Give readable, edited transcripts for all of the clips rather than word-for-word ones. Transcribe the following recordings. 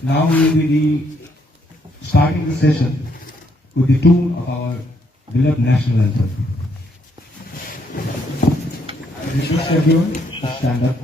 Now we will be starting the session with the tune of our beloved national anthem. I request everyone to stand up.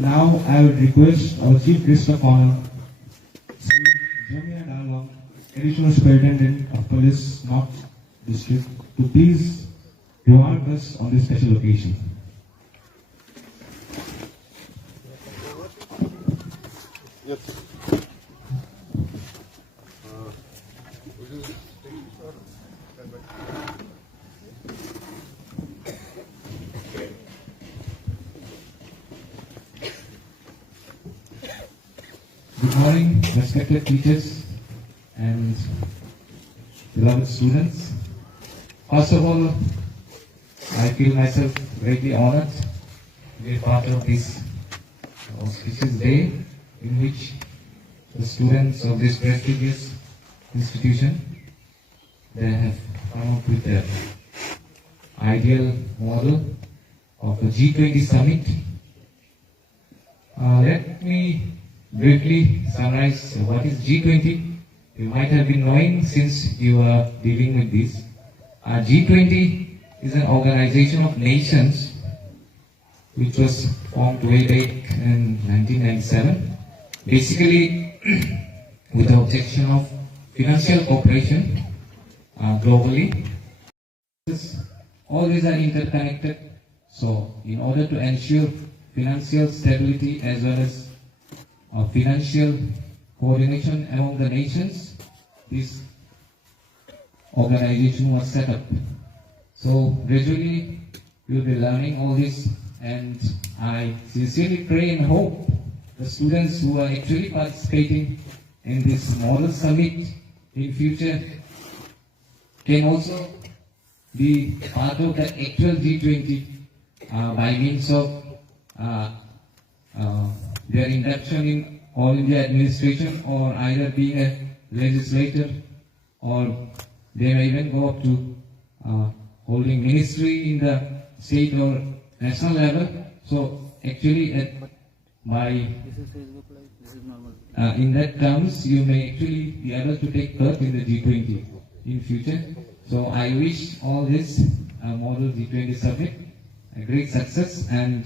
Now I would request our Chief Guest of Honor, Sri Jamia Dalong, Additional Superintendent of Police North District, to please remark us on this special occasion. Yes. Good morning, respected teachers and beloved students. First of all, I feel myself greatly honored to be a part of this auspicious day in which the students of this prestigious institution, they have come up with their ideal model of a G20 summit. Let me briefly summarize what is G20. You might have been knowing since you are dealing with this. G20 is an organization of nations which was formed way back in 1997, basically with the objection of financial cooperation globally. All these are interconnected, so in order to ensure financial stability as well as financial coordination among the nations, this organization was set up. So gradually we will be learning all this, and I sincerely pray and hope the students who are actually participating in this model summit in future can also be part of the actual G20 by means of their induction in All India administration, or either being a legislator, or they may even go up to holding ministry in the state or national level. So actually in that terms, you may actually be able to take part in the G20 in future. So I wish all this model G20 summit a great success and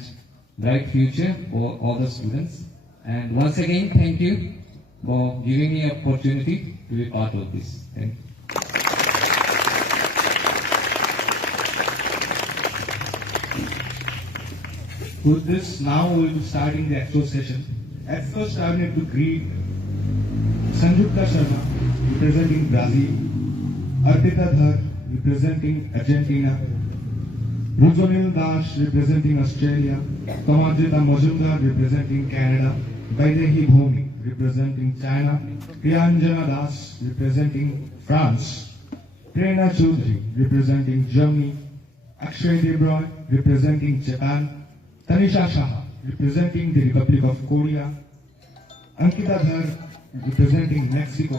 bright future for all the students. And once again, thank you for giving me an opportunity to be part of this. Thank you. With this, now we will be starting the actual session. At first, I need to greet Sanjukta Sharma, representing Brazil, Arpita Dhar, representing Argentina, Rujamil Das, representing Australia, Kamadjita Majumdar, representing Canada, Vaidehi Bhumi, representing China, Priyanjana Das, representing France, Prerna Chaudhary, representing Germany, Akshay Debroy, representing Japan, Tanisha Shah, representing the Republic of Korea, Ankita Dhar, representing Mexico,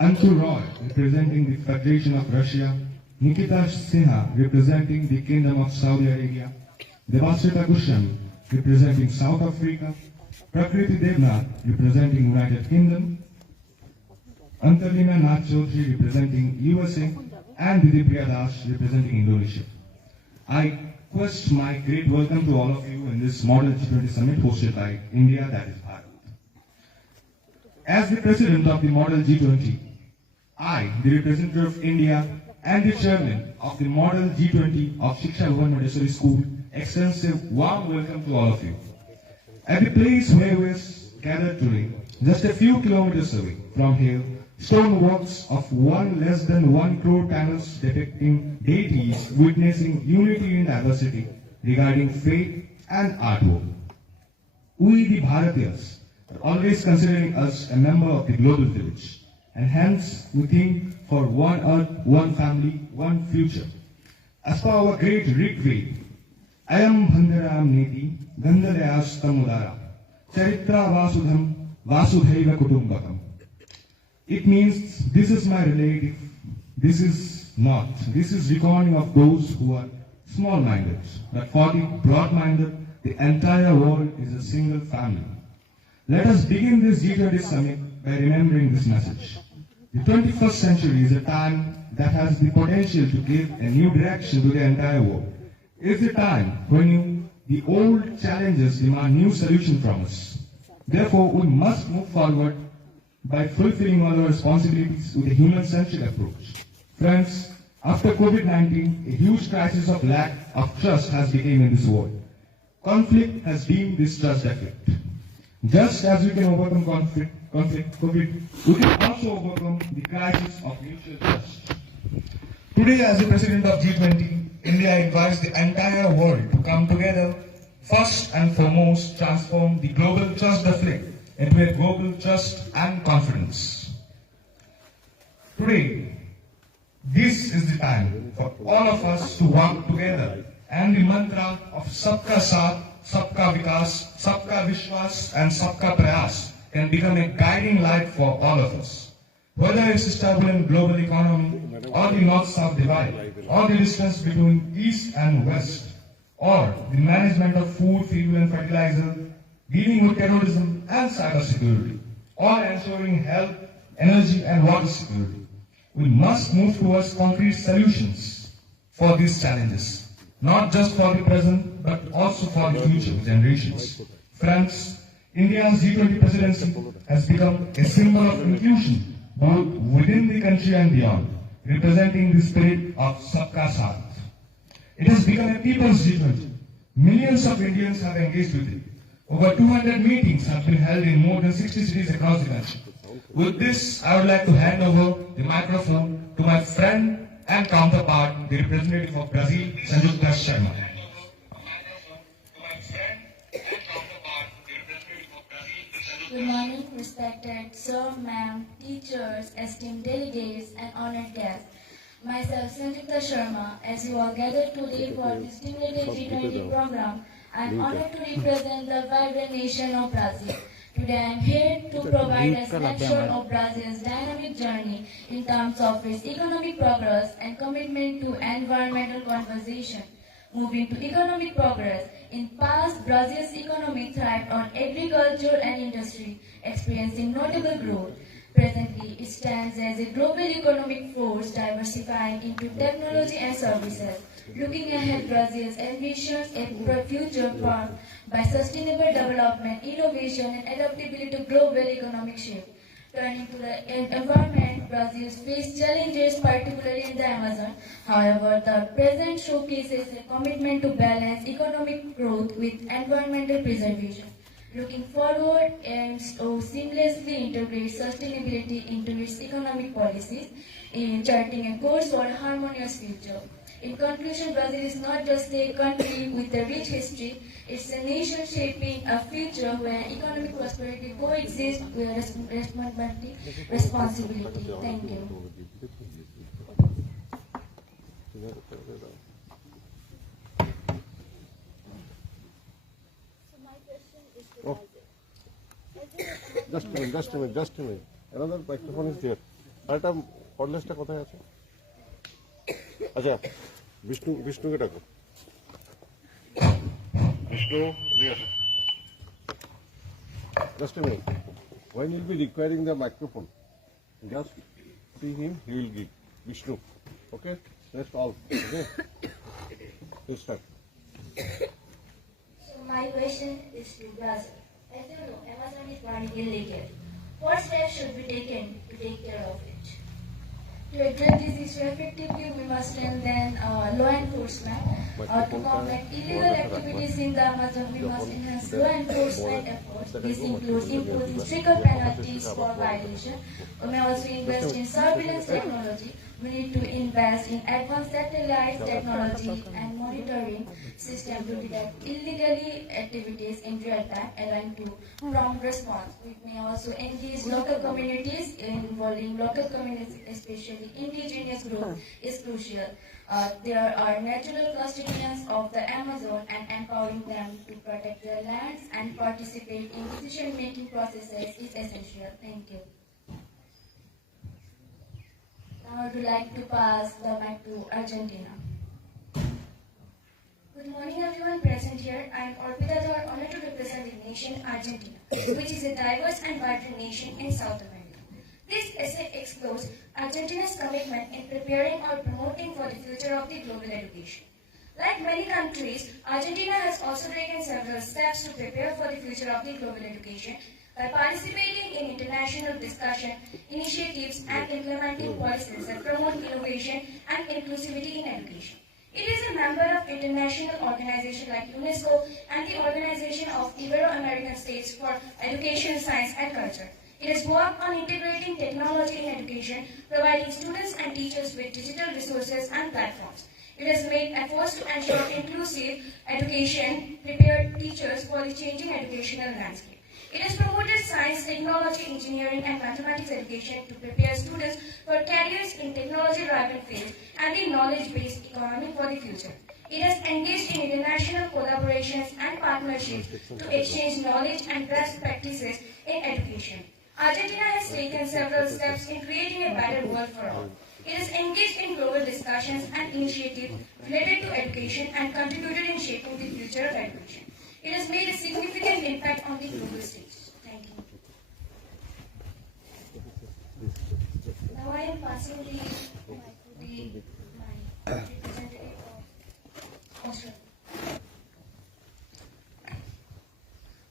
Anshul Roy, representing the Federation of Russia, Nikita Sinha, representing the Kingdom of Saudi Arabia, Devasita Gushan, representing South Africa, Prakriti Devnath, representing United Kingdom, Antalina Nachothi, representing USA, and Didipriya Das, representing Indonesia. I request my great welcome to all of you in this Model G20 Summit hosted by India, that is Bharat. As the President of the Model G20, I, the representative of India and the Chairman of the Model G20 of Siksha Bhavan Montessori School, extensive warm welcome to all of you. At the place where we are gathered today, just a few kilometers away from here, stoneworks of less than 1 crore panels depicting deities witnessing unity in diversity regarding faith and artwork. We, the Bharatiyas, are always considering us a member of the global village, and hence we think for one earth, one family, one future. As per our great Rig Veda, Ayam Bhandaram Niti Gandhalayastam Udara Charitra Vasudham Vasudhaiva Kutumbakam. It means this is my relative, this is not. This is recording of those who are small-minded, but for the broad-minded, the entire world is a single family. Let us begin this G20 summit by remembering this message. The 21st century is a time that has the potential to give a new direction to the entire world. It's the time when the old challenges demand new solutions from us. Therefore, we must move forward by fulfilling all our responsibilities with a human-centric approach. Friends, after COVID-19, a huge crisis of lack of trust has become in this world. Conflict has been this trust effect. Just as we can overcome conflict, COVID, we can also overcome the crisis of mutual trust. Today, as the President of G20, India invites the entire world to come together, first and foremost transform the global trust deficit into a global trust and confidence. Today, this is the time for all of us to work together, and the mantra of Sabka Saath, Sabka Vikas, Sabka Vishwas and Sabka Prayas can become a guiding light for all of us. Whether it's a turbulent global economy, or the North-South divide, or the distance between East and West, or the management of food, fuel and fertilizer, dealing with terrorism and cybersecurity, or ensuring health, energy and water security, we must move towards concrete solutions for these challenges, not just for the present, but also for the future generations. Friends, India's G20 presidency has become a symbol of inclusion, both within the country and beyond, representing the spirit of Sabka Saath. It has become a people's G20. Millions of Indians have engaged with it. Over 200 meetings have been held in more than 60 cities across the country. With this, I would like to hand over the microphone to my friend and counterpart, the representative of Brazil, Sanjukta Sharma. Good morning, respected sir, ma'am, teachers, esteemed delegates, and honored guests. Myself, Sanjukta Sharma, as you all gathered today for this stimulated G20 program, I am honored to represent the vibrant nation of Brazil. Today I am here to provide a snapshot of Brazil's dynamic journey in terms of its economic progress and commitment to environmental conservation. Moving to economic progress, in past, Brazil's economy thrived on agriculture and industry, experiencing notable growth. Presently, it stands as a global economic force diversifying into technology and services. Looking ahead, Brazil envisions a future marked by sustainable development, innovation, and adaptability to global economic shift. Turning to the environment, Brazil faces challenges, particularly in the Amazon. However, the present showcases a commitment to balance economic growth with environmental preservation. Looking forward, aims to seamlessly integrate sustainability into its economic policies, in charting a course for a harmonious future. In conclusion, Brazil is not just a country with a rich history, it's a nation shaping a future where economic prosperity coexists with responsibility. Thank you. Oh. Brazil. Just a minute. Another microphone is there. আরেকটা কর্ডলেসটা কোথায় আছে? আচ্ছা, বিষ্ণুকে ডাকো। Vishnu, just a minute. When you'll be requiring the microphone, just see him, he will give. Vishnu. Okay? That's all. Okay? Let's start. So my question is to Brazil. As you know, Amazon is burning illegal. What steps should be taken to take care of it? To address this issue effectively, we must strengthen law enforcement. To combat illegal activities in the Amazon, we must enhance law enforcement efforts. This includes imposing stricter penalties for violation. We may also invest in surveillance technology. We need to invest in advanced satellite technology and monitoring system to detect illegally activities in real time, allowing to prompt response. We may also engage local communities. Involving local communities, especially indigenous groups, is crucial. There are natural custodians of the Amazon, and empowering them to protect their lands and participate in decision-making processes is essential. Thank you. Now I would like to pass the mic to Argentina. Good morning everyone present here. I am Orpita Dor, honored to represent the nation Argentina, which is a diverse and vibrant nation in South America. This essay explores Argentina's commitment in preparing or promoting for the future of the global education. Like many countries, Argentina has also taken several steps to prepare for the future of the global education by participating in international discussion, initiatives, and implementing policies that promote innovation and inclusivity in education. It is a member of international organizations like UNESCO and the Organization of Ibero-American States for Education, Science, and Culture. It has worked on integrating technology in education, providing students and teachers with digital resources and platforms. It has made efforts to ensure inclusive education, prepared teachers for the changing educational landscape. It has promoted science, technology, engineering, and mathematics education to prepare students for careers in technology-driven fields and the knowledge-based economy for the future. It has engaged in international collaborations and partnerships to exchange knowledge and best practices in education. Argentina has taken several steps in creating a better world for all. It has engaged in global discussions and initiatives related to education and contributed in shaping the future of education. It has made a significant impact on the global stage. Thank you. Now I am passing the mic to my representative of Australia.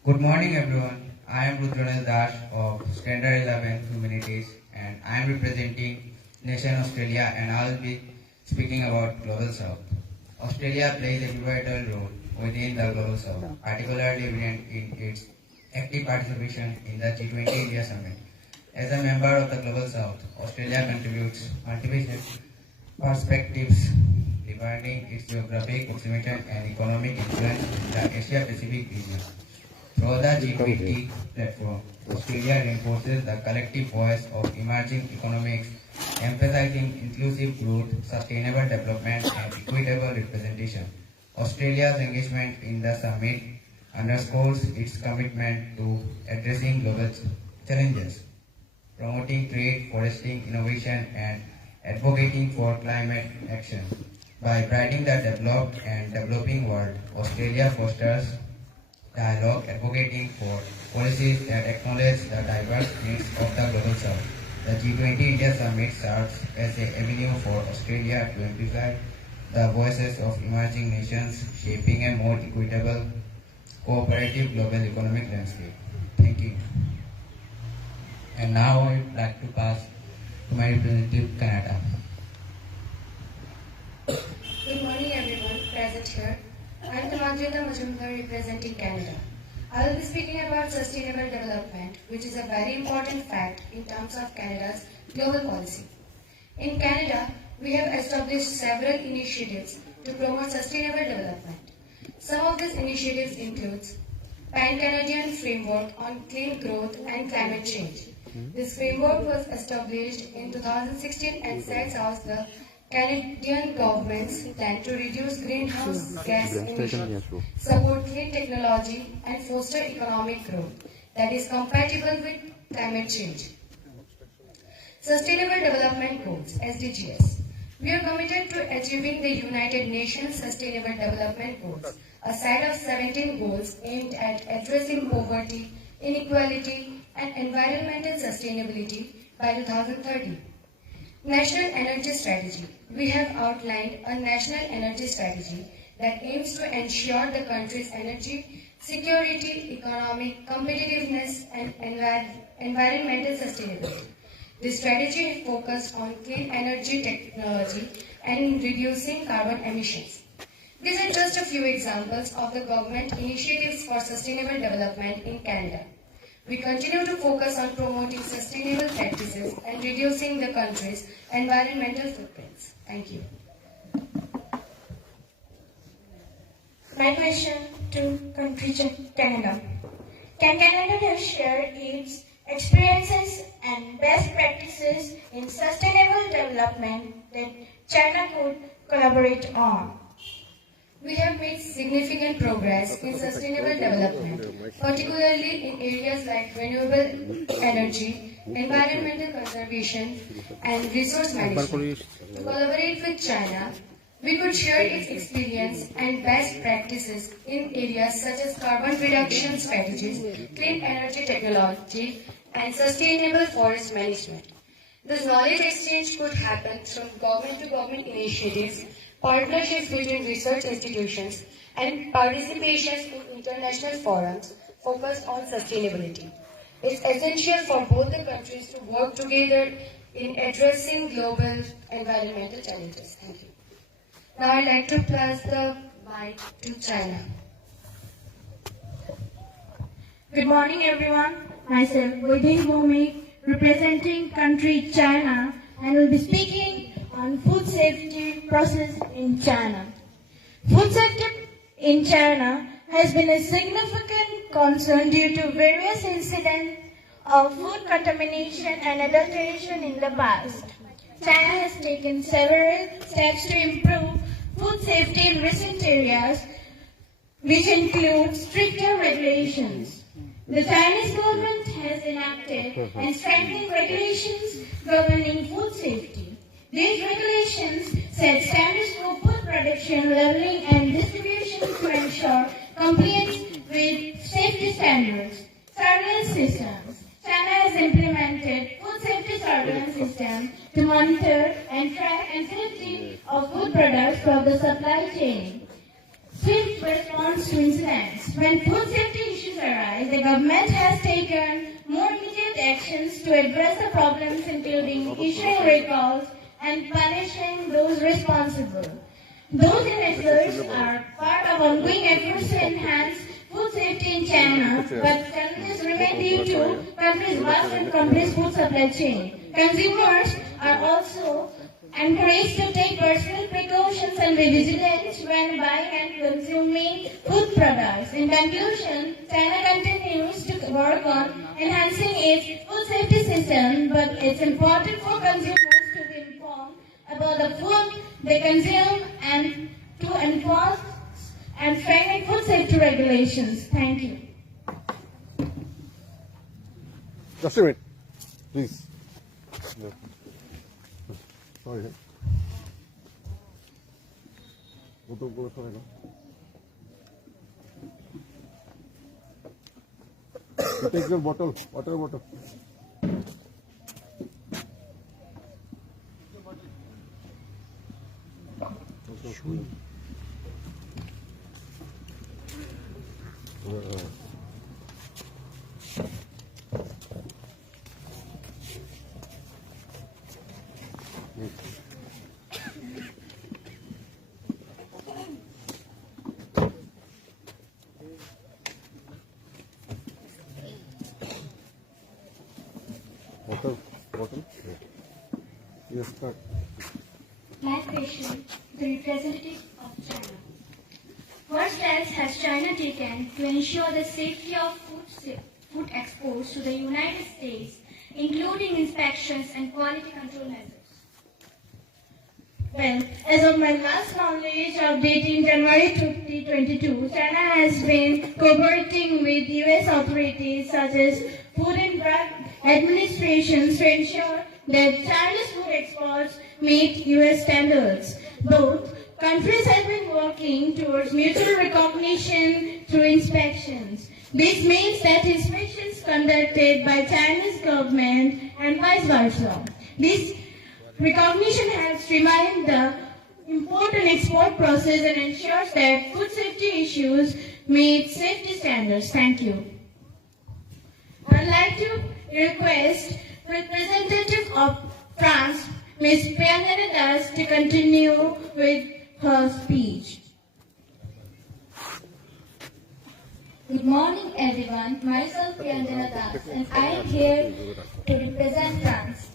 Good morning everyone. I am Rudranil Dash of Standard 11 Humanities, and I am representing nation Australia, and I will be speaking about Global South. Australia plays a pivotal role within the Global South, particularly evident in its active participation in the G20 India Summit. As a member of the Global South, Australia contributes multiple perspectives regarding its geographic proximity and economic influence in the Asia-Pacific region. Through the G20 platform, Australia reinforces the collective voice of emerging economics, emphasizing inclusive growth, sustainable development, and equitable representation. Australia's engagement in the summit underscores its commitment to addressing global challenges, promoting trade, fostering innovation, and advocating for climate action. By bridging the developed and developing world, Australia fosters dialogue, advocating for policies that acknowledge the diverse needs of the Global South. The G20 India Summit serves as an avenue for Australia to amplify the voices of emerging nations, shaping a more equitable, cooperative global economic landscape. Thank you. And now I would like to pass to my representative, Canada. Good morning everyone present here. I am Tamanjita Majumdar representing Canada. I will be speaking about sustainable development, which is a very important fact in terms of Canada's global policy. In Canada, we have established several initiatives to promote sustainable development. Some of these initiatives include Pan-Canadian Framework on Clean Growth and Climate Change. This framework was established in 2016 and sets out the Canadian government's plan to reduce greenhouse gas emissions, support clean technology, and foster economic growth. that is compatible with climate change. Sustainable Development Goals, SDGs. We are committed to achieving the United Nations Sustainable Development Goals, a set of 17 goals aimed at addressing poverty, inequality, and environmental sustainability by 2030. National Energy Strategy. We have outlined a national energy strategy that aims to ensure the country's energy security, economic competitiveness, and environmental sustainability. This strategy is focused on clean energy technology and reducing carbon emissions. These are just a few examples of the government initiatives for sustainable development in Canada. We continue to focus on promoting sustainable practices and reducing the country's environmental footprints. Thank you. My question to country Canada. Can Canada share its experiences and best practices in sustainable development that China could collaborate on? We have made significant progress in sustainable development, particularly in areas like renewable energy, environmental conservation, and resource management. To collaborate with China, we could share its experience and best practices in areas such as carbon reduction strategies, clean energy technology, and sustainable forest management. This knowledge exchange could happen through government-to-government initiatives, partnerships between research institutions, and participation in international forums focused on sustainability. It's essential for both the countries to work together in addressing global environmental challenges. Thank you. Now I'd like to pass the mic to China. Good morning, everyone. Myself, Vaidhi Bhumi, representing country China, and will be speaking on food safety process in China. Food safety in China has been a significant concern due to various incidents of food contamination and adulteration in the past. China has taken several steps to improve food safety in recent areas, which include stricter regulations. The Chinese government has enacted and strengthened regulations governing food safety. These regulations set standards for food production, leveling, and distribution to ensure compliance with safety standards. Surveillance systems. China has implemented food safety surveillance system to monitor and track and safety of food products from the supply chain. Swift response to incidents. When food safety issues arise, the government has taken more immediate actions to address the problems, including issuing recalls and punishing those responsible. Those measures are part of ongoing efforts to enhance food safety in China, but challenges remain due to country's vast and complex food supply chain. Consumers are also encouraged to take personal precautions and be vigilant when buying and consuming food products. In conclusion, China continues to work on enhancing its food safety system, but it's important for consumers to be informed about the food they consume and to enforce and strengthen food safety regulations. Thank you. Just a minute, please. No. Sorry. Go sorry. You take your bottle, water bottle. Water. Yes, start. My question, the representative of China. What steps has China taken to ensure the safety of food exports to the United States, including inspections and quality control measures? Well, as of my last knowledge of dating January 2022, China has been cooperating with US authorities such as Food and Drug Administration to ensure that China's food exports meet US standards. Both countries have been working towards mutual recognition through inspections. This means that inspections conducted by Chinese government and vice versa. This recognition helps streamline the import and export process and ensures that food safety issues meet safety standards. Thank you. I'd like to request representative of France, Ms. Priyanka Das, to continue with her speech. Good morning, everyone. Myself, Priyanka Das, and I am here to represent France.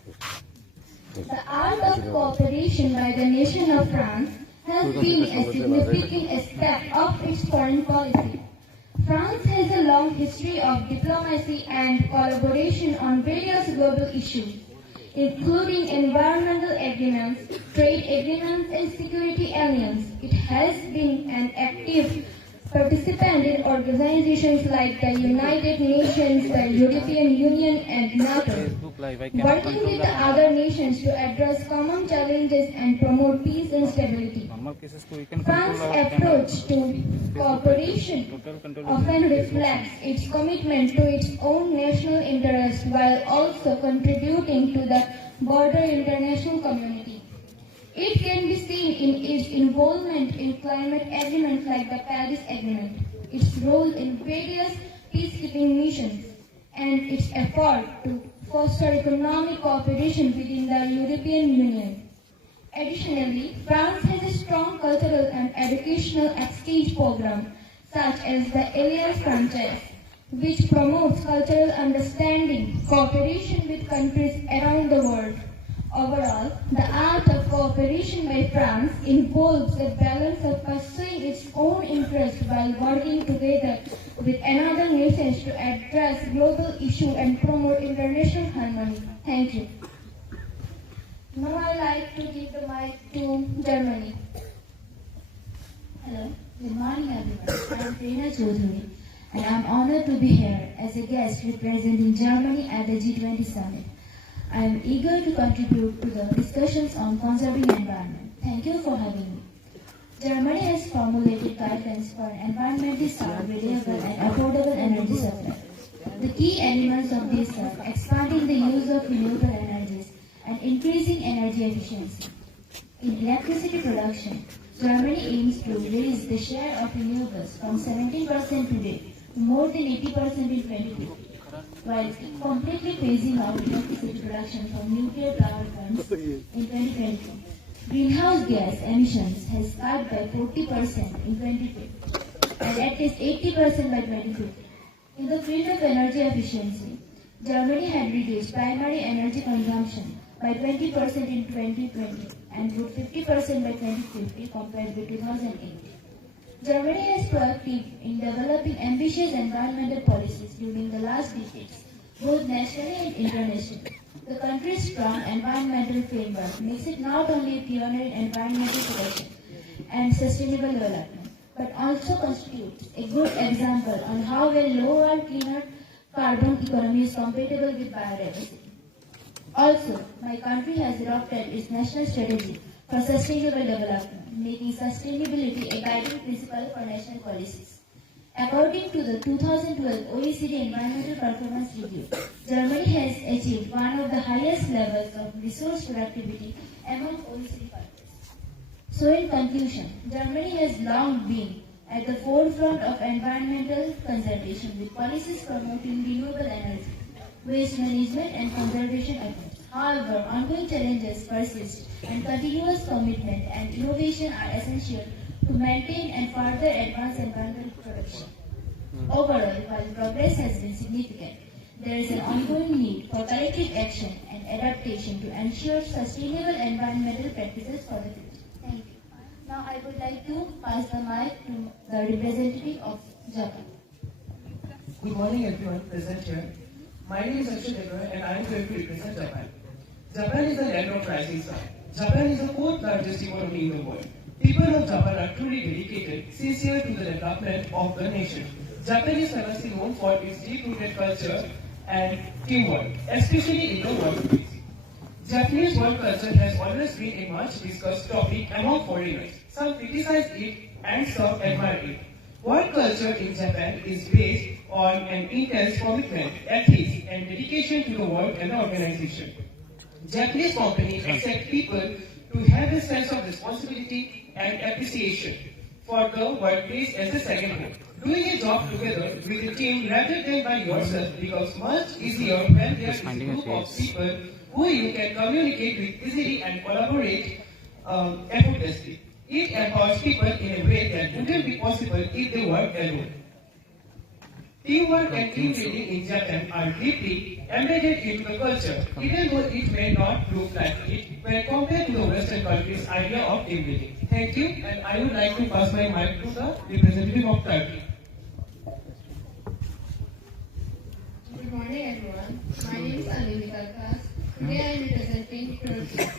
The art of cooperation by the nation of France has been a significant aspect of its foreign policy. France has a long history of diplomacy and collaboration on various global issues, including environmental agreements, trade agreements, and security alliances. It has been an active participant in organizations like the United Nations, the European Union, and NATO, working with the other nations to address common challenges and promote peace and stability. France's approach to cooperation often reflects its commitment to its own national interests while also contributing to the broader international community. It can be seen in its involvement in climate agreements like the Paris Agreement, its role in various peacekeeping missions, and its effort to foster economic cooperation within the European Union. Additionally, France has a strong cultural and educational exchange program, such as the Alliance Française, which promotes cultural understanding, cooperation with countries around the world. Overall, the art of cooperation by France involves a balance of pursuing its own interests while working together with another nations to address global issues and promote international harmony. Thank you. Now I like to give the mic to Germany. Hello, good morning everyone. I am Prerna Choudhury and I am honored to be here as a guest representing Germany at the G20 summit. I am eager to contribute to the discussions on conserving the environment. Thank you for having me. Germany has formulated guidelines for an environmentally sound, reliable and affordable energy supply. The key elements of these are expanding the use of renewable energies and increasing energy efficiency. In electricity production, Germany aims to raise the share of renewables from 17% today to more than 80% in 2050. While completely phasing out electricity production from nuclear power plants in 2020. Greenhouse gas emissions has cut by 40% in 2020 and at least 80% by 2050. In the field of energy efficiency, Germany had reduced primary energy consumption by 20% in 2020 and would 50% by 2050 compared with 2008. Germany has proactive in developing ambitious environmental policies during the last decades, both nationally and internationally. The country's strong environmental framework makes it not only a pioneer in environmental protection and sustainable development, but also constitutes a good example on how a lower, cleaner carbon economy is compatible with biodiversity. Also, my country has adopted its national strategy for sustainable development, making sustainability a guiding principle for national policies. According to the 2012 OECD Environmental Performance Review, Germany has achieved one of the highest levels of resource productivity among OECD countries. So in conclusion, Germany has long been at the forefront of environmental conservation with policies promoting renewable energy, waste management and conservation efforts. However, ongoing challenges persist and continuous commitment and innovation are essential to maintain and further advance environmental protection. Overall, while progress has been significant, there is an ongoing need for collective action and adaptation to ensure sustainable environmental practices for the future. Thank you. Now I would like to pass the mic to the representative of Japan. Good morning everyone present here. My name is Siksha and I am going to represent Japan. Japan is the land of rising sun. Japan is the fourth largest economy in the world. People of Japan are truly dedicated, sincere to the development of the nation. Japan is famously known for its deep-rooted culture and teamwork, especially in the workplace. Japanese work culture has always been a much discussed topic among foreigners. Some criticize it and some admire it. Work culture in Japan is based on an intense commitment, ethics, and dedication to the work and the organization. Japanese companies expect people to have a sense of responsibility and appreciation for the workplace as a second home. Doing a job together with a team rather than by yourself becomes much easier when there is a group of people who you can communicate with easily and collaborate effortlessly. It empowers people in a way that wouldn't be possible if they worked alone. Teamwork and team building in Japan are deeply embedded into the culture, even though it may not look like it when compared to the Western countries' idea of team building. Thank you, and I would like to pass my mic to the representative of Turkey. Good morning, everyone. My name is Anilita Kas. Today I am representing Turkey.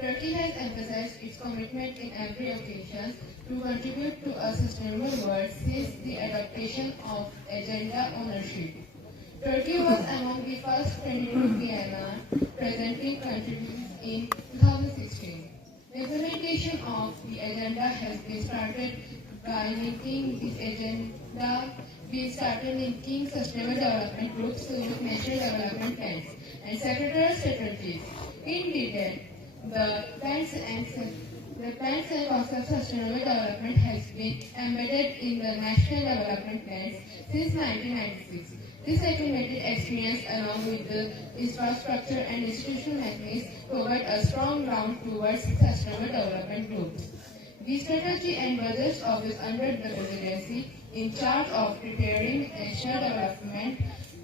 Turkey has emphasized its commitment in every occasion to contribute to a sustainable world since the adoption of agenda ownership. Turkey was among the first 22 Vienna presenting countries in 2016. The implementation of the agenda has been started by linking this agenda. We started linking sustainable development groups with national development plans and sectoral strategies. In detail, the plans and concept of sustainable development has been embedded in the national development plans since 1996. This accumulated experience, along with the infrastructure and institutional mechanisms, provide a strong ground towards sustainable development goals. The Strategy and Budget Office under the Presidency in charge of preparing national development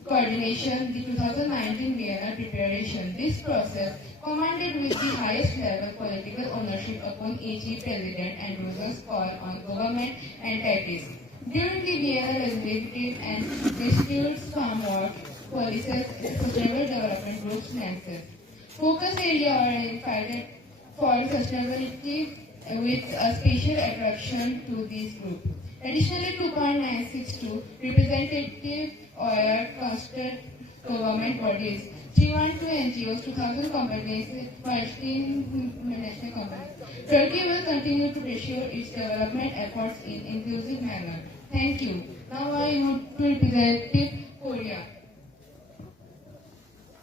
coordination, the 2019 Vienna preparation. This process, commanded with the highest level political ownership upon each President and Roosevelt call on government entities. During the Vienna legislative and dispute framework policies, sustainable development groups lenses. Focus area are identified for sustainability with a special attraction to this group. Additionally, 2.962 representative or constant government bodies, G20 NGOs, 2,000 companies, 14 national companies. Turkey will continue to pursue its development efforts in inclusive manner. Thank you. Now I move to representative Korea.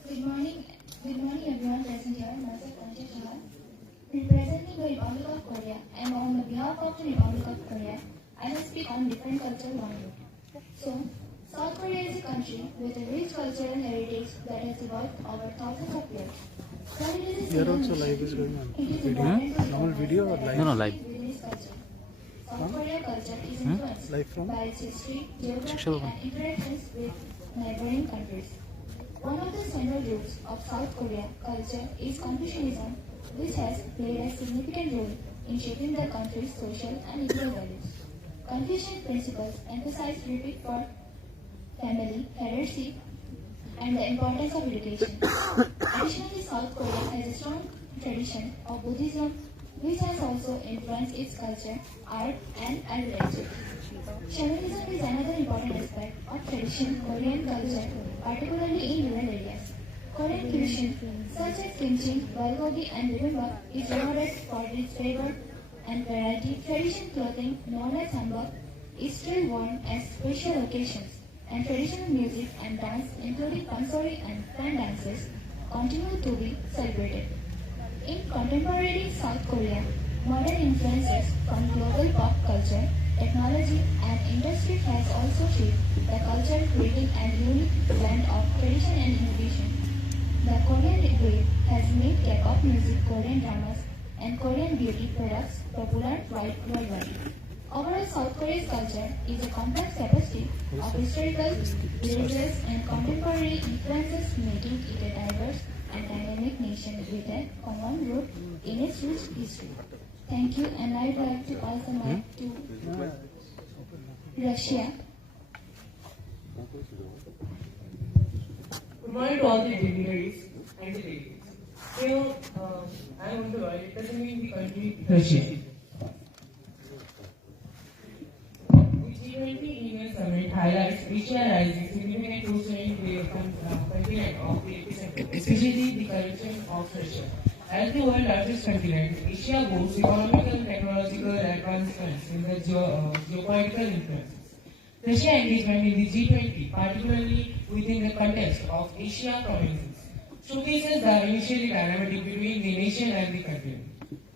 Good morning everyone present here. Myself Anjay Chahal. Representing the Republic of Korea and on behalf of the Republic of Korea, I will speak on different cultural boundaries. So, South Korea is a country with a rich cultural heritage that has evolved over thousands of years. While it is a Here also single live nation, is going on. it is Video? important to Normal video or live? No, live. Within its culture. South Korean culture is influenced Live from? by its history, geography, Siksha, Bhavan. and interactions with neighboring countries. One of the central roots of South Korea culture is Confucianism, which has played a significant role in shaping the country's social and equal values. Confucian principles emphasize respect for family, hierarchy, and the importance of education. Additionally, South Korea has a strong tradition of Buddhism, which has also influenced its culture, art, and architecture. Shamanism is another important aspect of traditional Korean culture, particularly in rural areas. Korean cuisine, such as kimchi, bulgogi, and bibimbap, is renowned for its flavor and variety. Traditional clothing, known as hanbok, is still worn at special occasions, and traditional music and dance, including pansori and fan dances, continue to be celebrated. In contemporary South Korea, modern influences from global pop culture, technology, and industry has also shaped the culture, creating a unique blend of tradition and innovation. The Korean wave has made K-pop music, Korean dramas, and Korean beauty products popular worldwide. Overall, South Korea's culture is a complex tapestry of historical, religious, and contemporary influences, making it a diverse and dynamic nation with a common root in its rich history. Thank you, and I'd like to pass the mic to Russia. Good morning to all the dignitaries and the ladies. So, I am Roy, representing the country Russia. The G20 Union Summit highlights Asia rising significant role in the continent of the epicenter, especially the corruption of Russia. As the world's largest continent, Asia boasts economical and technological advancements in the geopolitical influences. Russia engagement in the G20, particularly within the context of Asia provinces, showcases the initially dynamic between the nation and the continent.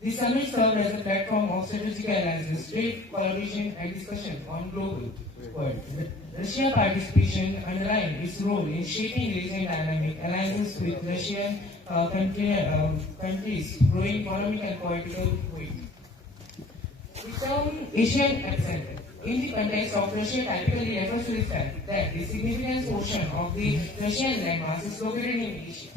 The summit served as a platform of strategic alliances, trade, collaboration, and discussion on global world. Russia's participation underlined its role in shaping recent dynamic alliances with Russian countries, growing economic and political weight. The term Asian epicenter in the context of Russia typically refers to the fact that the significant portion of the Russian landmass is located in Asia.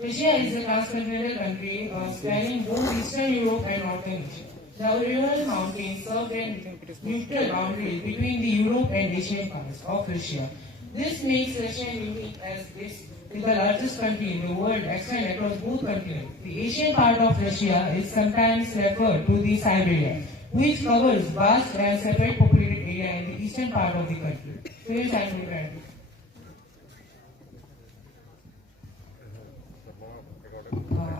Russia is a transcontinental country spanning both Eastern Europe and Northern Asia. The Ural Mountains serve as neutral boundaries between the Europe and Asian parts of Russia. This makes Russia unique as this is the largest country in the world extended across both continents. The Asian part of Russia is sometimes referred to the Siberia, which covers vast and separate populated area in the eastern part of the country. So here's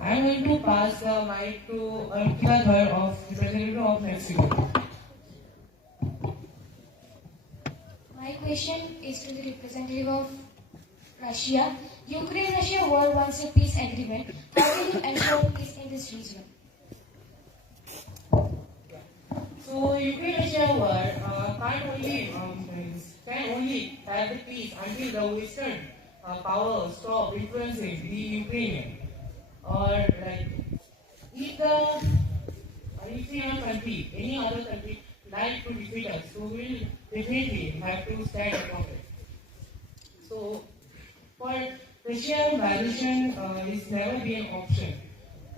I'm going to pass the mic to Alkia of representative of Mexico. My question is to the representative of Russia. Ukraine-Russia war wants a peace agreement. How will you ensure peace in this region? So Ukraine-Russia war can only have the peace until the Western powers stop influencing the Ukrainian. Or like if your country, any other country like to defeat us, so we will definitely have to stand up for it. So for Russian violation is never be an option.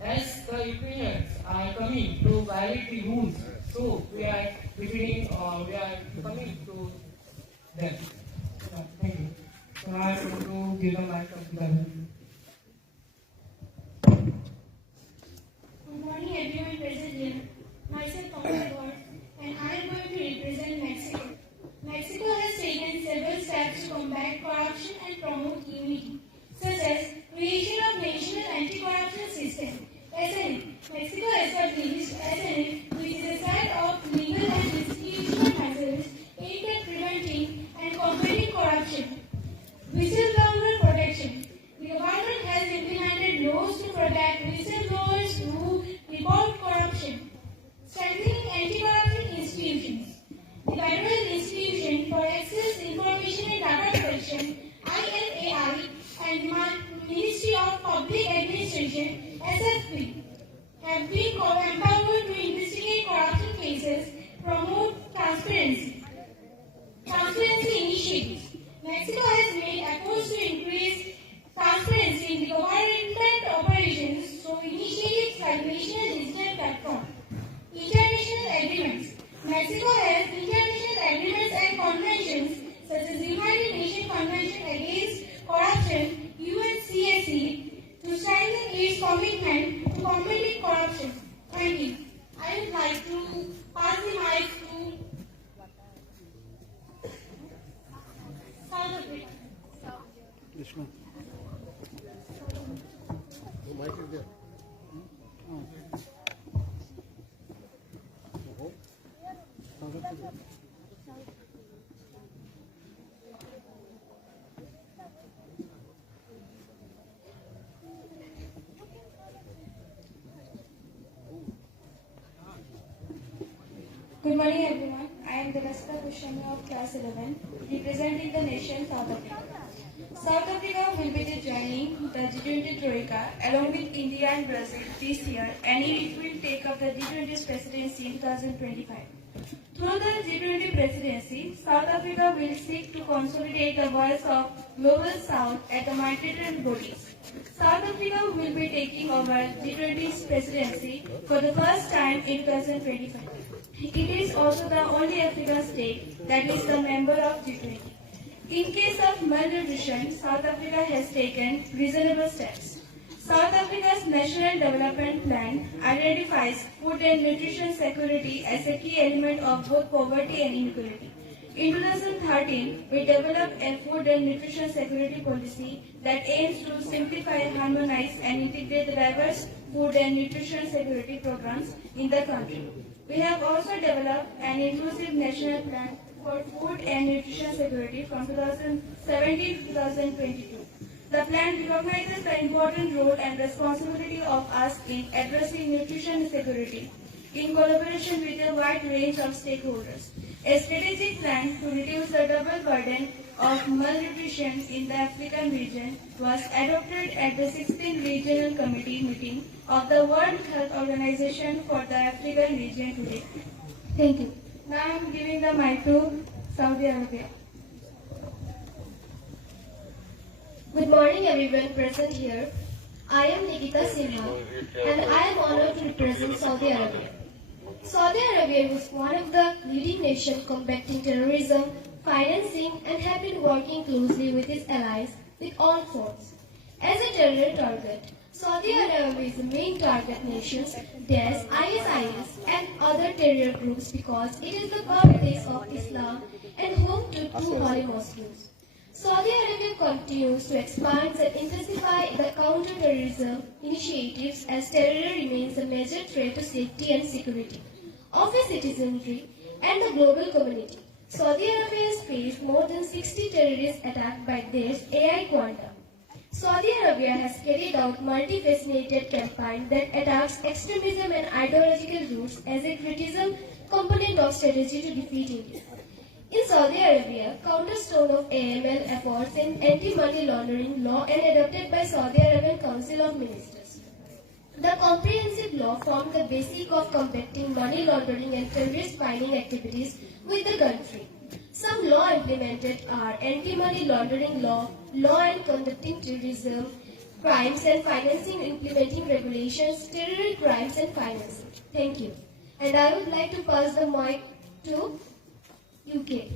As the Ukrainians are coming to violate the rules, so we are defeating, we are coming to them. Thank you. So now I am going to give the mic to Bhavan. Good morning everyone present here. Myself Bhavan and I am going to represent Mexico. Mexico has taken several steps to combat corruption and promote unity, such as creation of National Anti-Corruption System (SNA). Mexico established SNA, which is a set of legal and institutional measures aimed at preventing and combating corruption. Whistleblower protection. The government has implemented laws to protect whistleblowers who report corruption. Strengthening anti-corruption institutions. The Federal Institution for Access, Information and Data Protection (INAI) and Ministry of Public Administration (SFP) have been empowered to investigate corruption cases, promote transparency. Transparency initiatives. Mexico has made efforts to increase transparency in the government operations through initiatives like National Digital Platform. International agreements. Mexico has international agreements and conventions such as the United Nations Convention Against Corruption (UNCSC) to strengthen its commitment to combating corruption. Thank you. I would like to pass the mic to South Africa. The mic is there. Good morning everyone. I am Devasta Kushami of class 11, representing the nation South Africa. South Africa will be joining the G20 Troika along with India and Brazil this year, and it will take up the G20's presidency in 2025. Through the G20 presidency, South Africa will seek to consolidate the voice of Global South at the multilateral bodies. South Africa will be taking over G20's presidency for the first time in 2025. It is also the only African state that is the member of G20. In case of malnutrition, South Africa has taken reasonable steps. South Africa's National Development Plan identifies food and nutrition security as a key element of both poverty and inequality. In 2013, we developed a food and nutrition security policy that aims to simplify, harmonize, and integrate the diverse food and nutrition security programs in the country. We have also developed an inclusive national plan for food and nutrition security from 2017 to 2022. The plan recognizes the important role and responsibility of us in addressing nutrition security in collaboration with a wide range of stakeholders. A strategic plan to reduce the double burden of malnutrition in the African region was adopted at the 16th Regional Committee meeting of the World Health Organization for the African region today. Thank you. Now I am giving the mic to Saudi Arabia. Good morning everyone present here. I am Nikita Sinha and I am honored to represent Saudi Arabia. Saudi Arabia is one of the leading nations combating terrorism, financing and have been working closely with its allies with all fronts. As a terror target, Saudi Arabia is the main target nations, Daesh, ISIS and other terror groups because it is the birthplace of Islam and home to two holy mosques. Saudi Arabia continues to expand and intensify the counter-terrorism initiatives as terror remains a major threat to safety and security of its citizenry and the global community. Saudi Arabia has faced more than 60 terrorist attacks by Daesh AI Quantum. Saudi Arabia has carried out multifaceted campaign that attacks extremism and ideological roots as a critical component of strategy to defeat India. In Saudi Arabia, cornerstone of AML efforts in anti-money laundering law and adopted by Saudi Arabian Council of Ministers. The comprehensive law formed the basis of combating money laundering and terrorist fighting activities with the country. Some law implemented are anti-money laundering law, law and conducting terrorism, crimes and financing implementing regulations, terror crimes and financing. Thank you. And I would like to pass the mic to UK.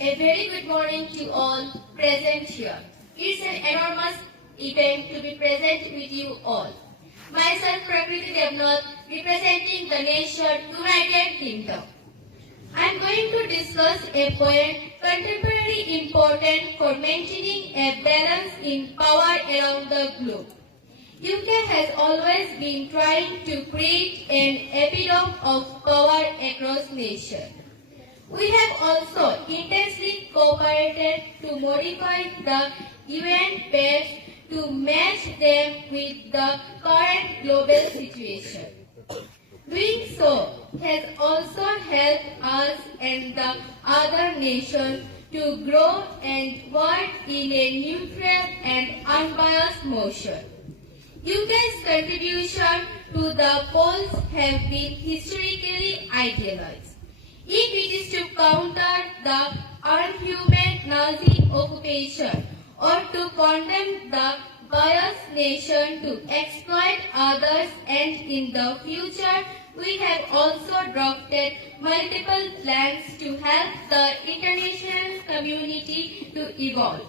A very good morning to all present here. It's an enormous event to be present with you all. Myself, Prakriti Devnath, representing the nation United Kingdom. I am going to discuss a point contemporary important for maintaining a balance in power around the globe. UK has always been trying to create an epitome of power across nations. We have also intensely cooperated to modify the UN pairs to match them with the current global situation. Doing so has also helped us and the other nations to grow and work in a neutral and unbiased motion. UK's contribution to the polls have been historically idealized. If it is to counter the unhuman Nazi occupation or to condemn the biased nation to exploit others, and in the future we have also drafted multiple plans to help the international community to evolve.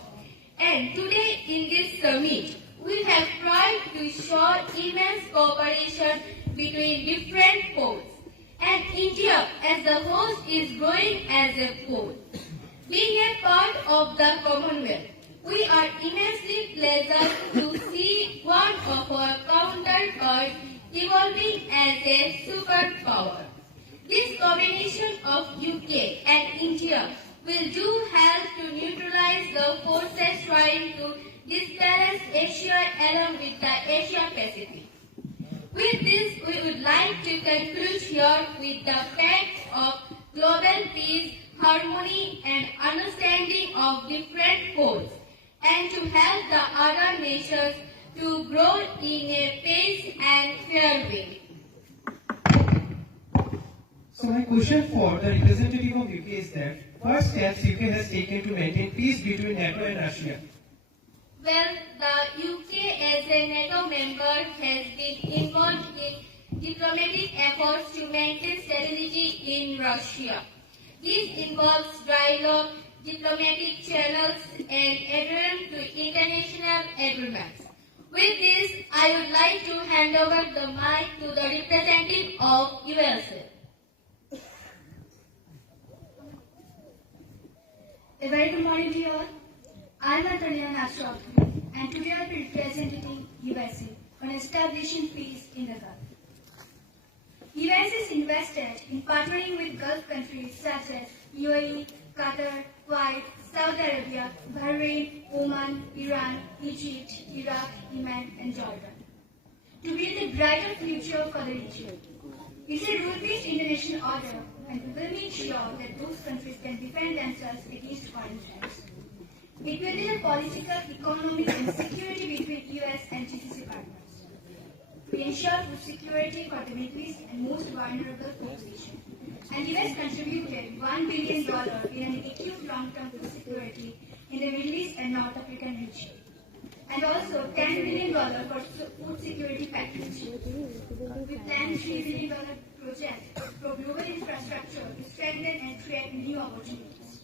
And today in this summit, we have tried to show immense cooperation between different poles, and India as the host is growing as a pole. Being a part of the Commonwealth, we are immensely pleased to see one of our counterparts evolving as a superpower. This combination of UK and India will do help to neutralize the forces trying to disbalance Asia along with the Asia Pacific. With this, we would like to conclude here with the facts of global peace, harmony and understanding of different poles, and to help the other nations to grow in a pace and fair way. So my question for the representative of UK is that what steps UK has taken to maintain peace between NATO and Russia? Well, the UK as a NATO member has been involved in diplomatic efforts to maintain stability in Russia. This involves dialogue, diplomatic channels and adherence to international agreements. With this, I would like to hand over the mic to the representative of USA. A very good morning to you all. I am Antonia Nashok, and today I will be representing USA on establishing peace in the Gulf. US is invested in partnering with Gulf countries such as UAE, Qatar, Kuwait, Saudi Arabia, Bahrain, Oman, Iran, Egypt, Iraq, Yemen, and Jordan to build a brighter future for the region. It's a rule-based international order, and we will make sure that those countries can defend themselves against foreign threats. It will be a political, economic, and security between US and GCC partners. We ensure food security for the Middle East and most vulnerable population. And US contributed $1 billion in an acute long-term food security in the Middle East and North African region. And also $10 billion for food security package. We plan $3 billion project for global infrastructure to strengthen and create new opportunities.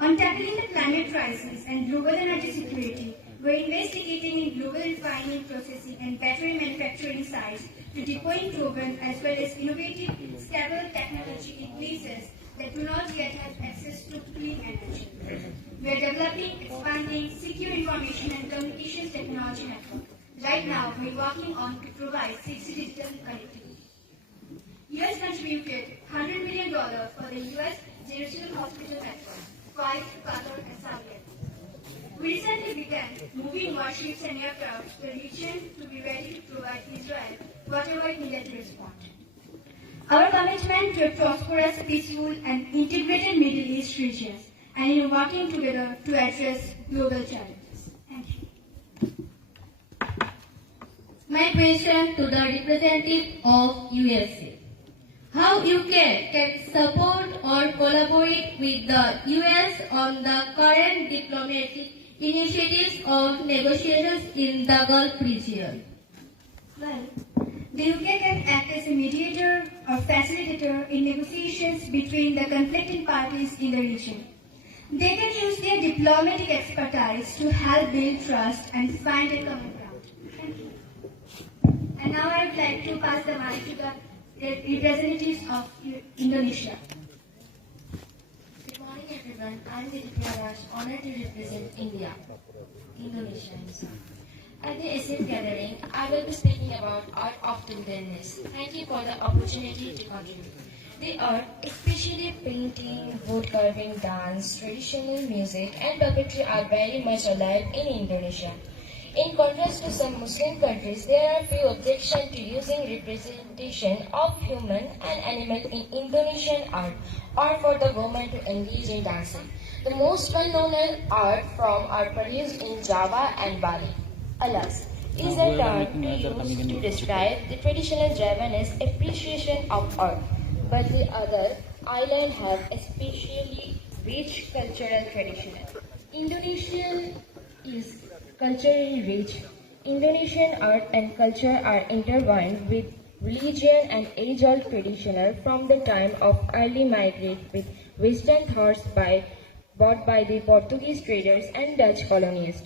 On tackling the climate crisis and global energy security, we're investigating in global refining, processing, and battery manufacturing sites to deploy proven as well as innovative, stable technology in places that do not yet have access to clean energy. We are developing, expanding secure information and communications technology network. Right now, we're working on to provide 6 digital connectivity. US contributed $100 million for the US Jerusalem Hospital Network, Kuwait, Qatar, and Saudi Arabia. We recently began moving warships and aircraft to the region to be ready to provide Israel whatever it needed to respond. Our commitment to a prosperous, peaceful, and integrated Middle East region, and in working together to address global challenges. Thank you. My question to the representative of USA. How UK can support or collaborate with the US on the current diplomatic initiatives of negotiations in the Gulf region? Well, the UK can act as a mediator or facilitator in negotiations between the conflicting parties in the region. They can use their diplomatic expertise to help build trust and find a common ground. Thank you. And now I would like to pass the mic to the representatives of Indonesia. Good morning everyone, I am Didi Raj, honored to represent Indonesia. At the ASEAN gathering, I will be speaking about art of togetherness. Thank you for the opportunity to contribute. The art, especially painting, wood carving, dance, traditional music and puppetry are very much alive in Indonesia. In contrast to some Muslim countries, there are few objections to using representation of human and animal in Indonesian art or for the woman to engage in dancing. The most well-known art forms are produced in Java and Bali. Alas, is a term used to describe the traditional Javanese appreciation of art, but the other islands have especially rich cultural tradition. Indonesian is culturally rich. Indonesian art and culture are intertwined with religion and age-old tradition from the time of early migrate with Western thoughts brought by the Portuguese traders and Dutch colonists.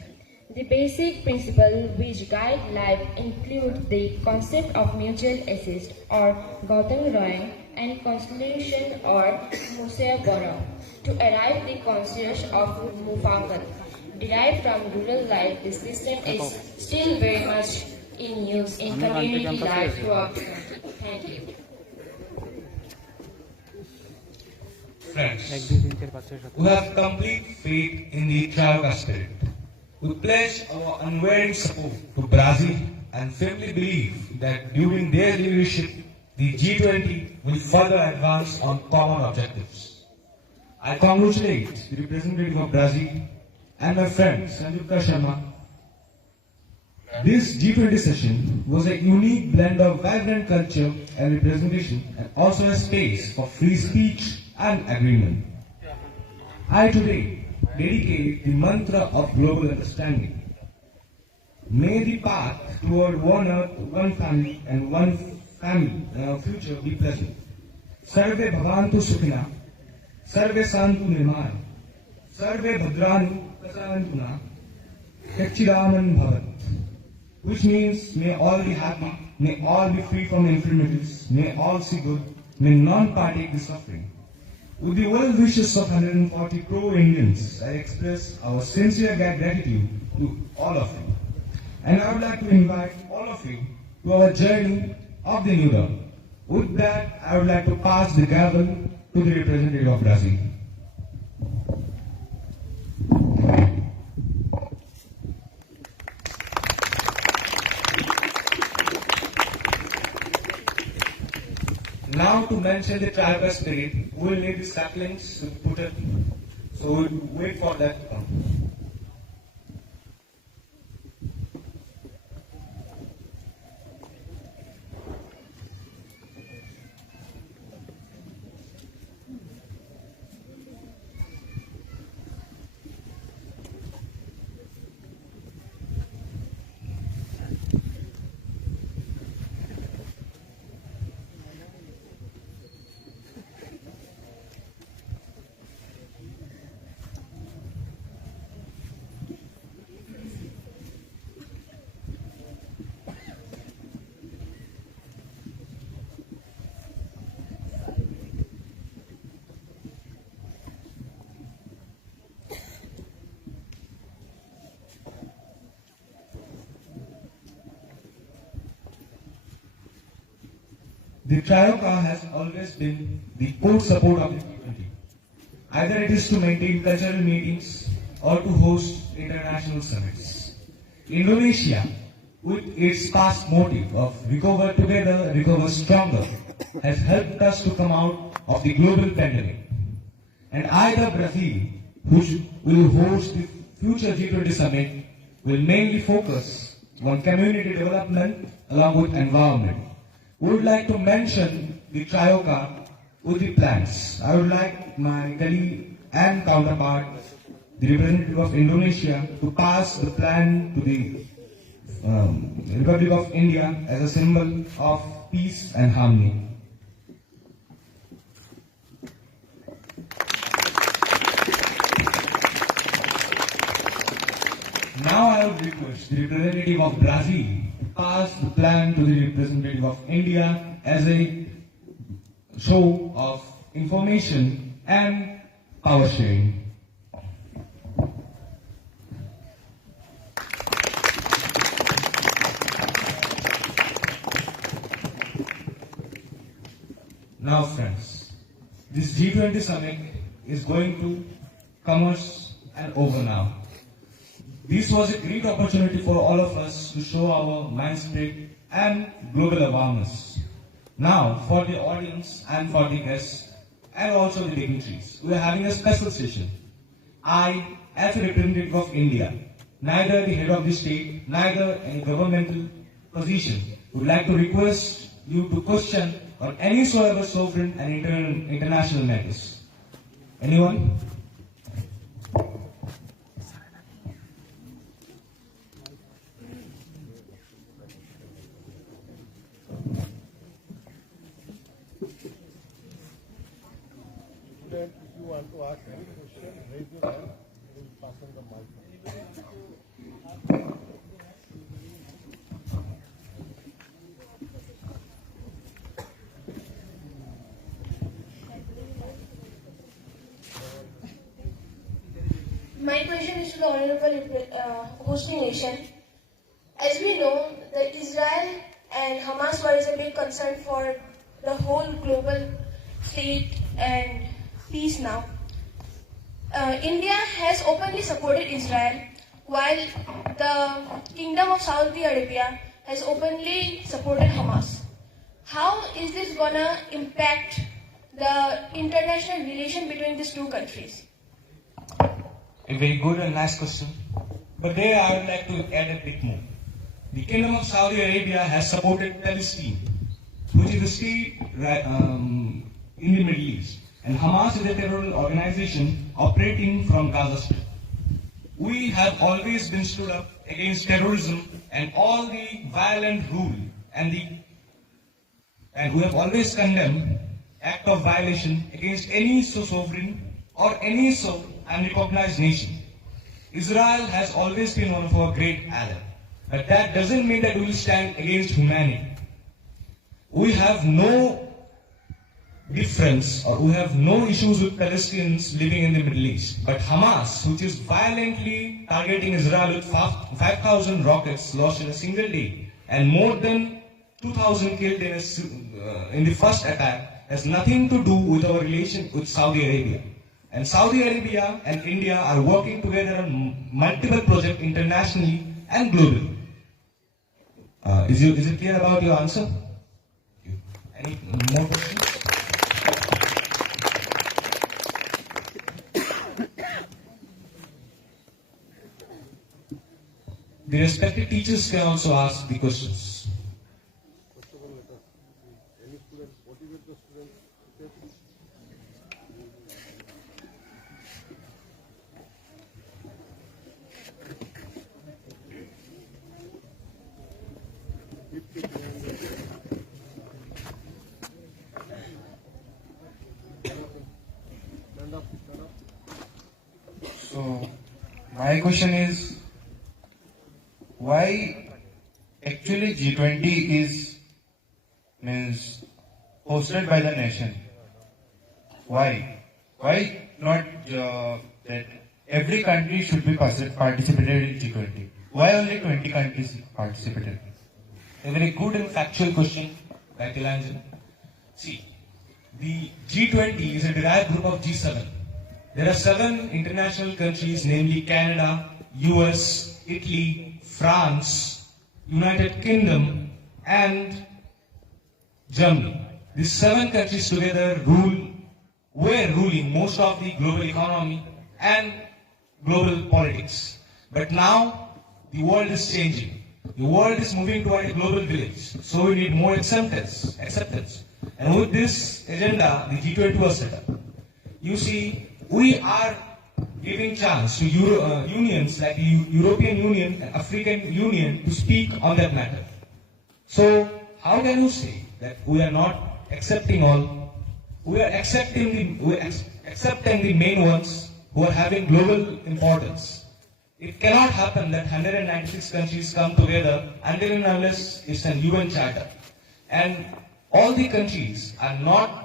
The basic principles which guide life include the concept of mutual assist or Gautam Roy and constellation or Musea Bora to arrive the concept of Mufakat. Derived from rural life, this system is still very much in use in community life throughout the country. Thank you. Friends, who have complete faith in the Traveler spirit. We pledge our unwavering support to Brazil and firmly believe that during their leadership, the G20 will further advance on common objectives. I congratulate the representative of Brazil and my friend Sanjukta Sharma. This G20 session was a unique blend of vibrant culture and representation and also a space for free speech and agreement. I today dedicate the mantra of global understanding. May the path toward one earth, one family and one future be pleasant. Sarve Bhavantu Sukhina, Sarve Santu Nirmana, Sarve Bhadranu Kasantuna. Ketchidaman Bhavan, which means may all be happy, may all be free from infirmities, may all see good, may none partake the suffering. With the well wishes of 140 crore Indians, I express our sincere gratitude to all of you. And I would like to invite all of you to our journey of the New Dawn. With that, I would like to pass the gavel to the representative of Brazil. Now to mention the tribal spirit, we will need the saplings to put it, so we will wait for that to come. The Trioca has always been the core support of the G20. Either it is to maintain cultural meetings or to host international summits. Indonesia, with its past motive of recover together, recover stronger, has helped us to come out of the global pandemic. And either Brazil, which will host the future G20 summit, will mainly focus on community development along with environment. We would like to mention the Trioca with the plans. I would like my colleague and counterpart, the representative of Indonesia, to pass the plan to the Republic of India as a symbol of peace and harmony. Now I would request the representative of Brazil to pass the plan to the representative of India as a show of information and power sharing. Now friends, this G20 summit is going to commence and over now. This was a great opportunity for all of us to show our mind spirit and global awareness. Now, for the audience and for the guests and also the dignitaries, we are having a special session. I, as a representative of India, neither the head of the state, neither any governmental position, would like to request you to question on any soever sovereign and international matters. Anyone? If you want to ask any question, raise your hand. We will pass on the mic. My question is to the honorable hosting nation. As we know, that Israel and Hamas war is a big concern for the whole global state and peace now. India has openly supported Israel, while the Kingdom of Saudi Arabia has openly supported Hamas. How is this gonna impact the international relation between these two countries? A very good and nice question. But there I would like to add a bit more. The Kingdom of Saudi Arabia has supported Palestine, which is a state in the Middle East. And Hamas is a terror organization operating from Gaza Strip. We have always been stood up against terrorism and all the violent rule and we have always condemned act of violation against any sovereign or any unrecognized nation. Israel has always been one of our great allies. But that doesn't mean that we will stand against humanity. We have no difference or we have no issues with Palestinians living in the Middle East. But Hamas, which is violently targeting Israel with 5,000 rockets launched in a single day and more than 2,000 killed in the first attack, has nothing to do with our relation with Saudi Arabia. And Saudi Arabia and India are working together on multiple projects internationally and globally. Is it clear about your answer? Any more questions? The respected teachers can also ask the questions. So, my question is, why actually G20 is means hosted by the nation? Why? Why not that every country should be participated in G20? Why only 20 countries participated? A very good and factual question, Michelangelo. See, the G20 is a derived group of G7. There are 7 international countries, namely Canada, US, Italy, France, United Kingdom, and Germany. These 7 countries together were ruling most of the global economy and global politics. But now the world is changing. The world is moving toward a global village. So we need more acceptance. And with this agenda, the G20 was set up. You see, we are giving chance to unions like the European Union and African Union to speak on that matter. So how can you say that we are not accepting all? We are accepting the main ones who are having global importance. It cannot happen that 196 countries come together until and unless it's an UN charter. And all the countries are not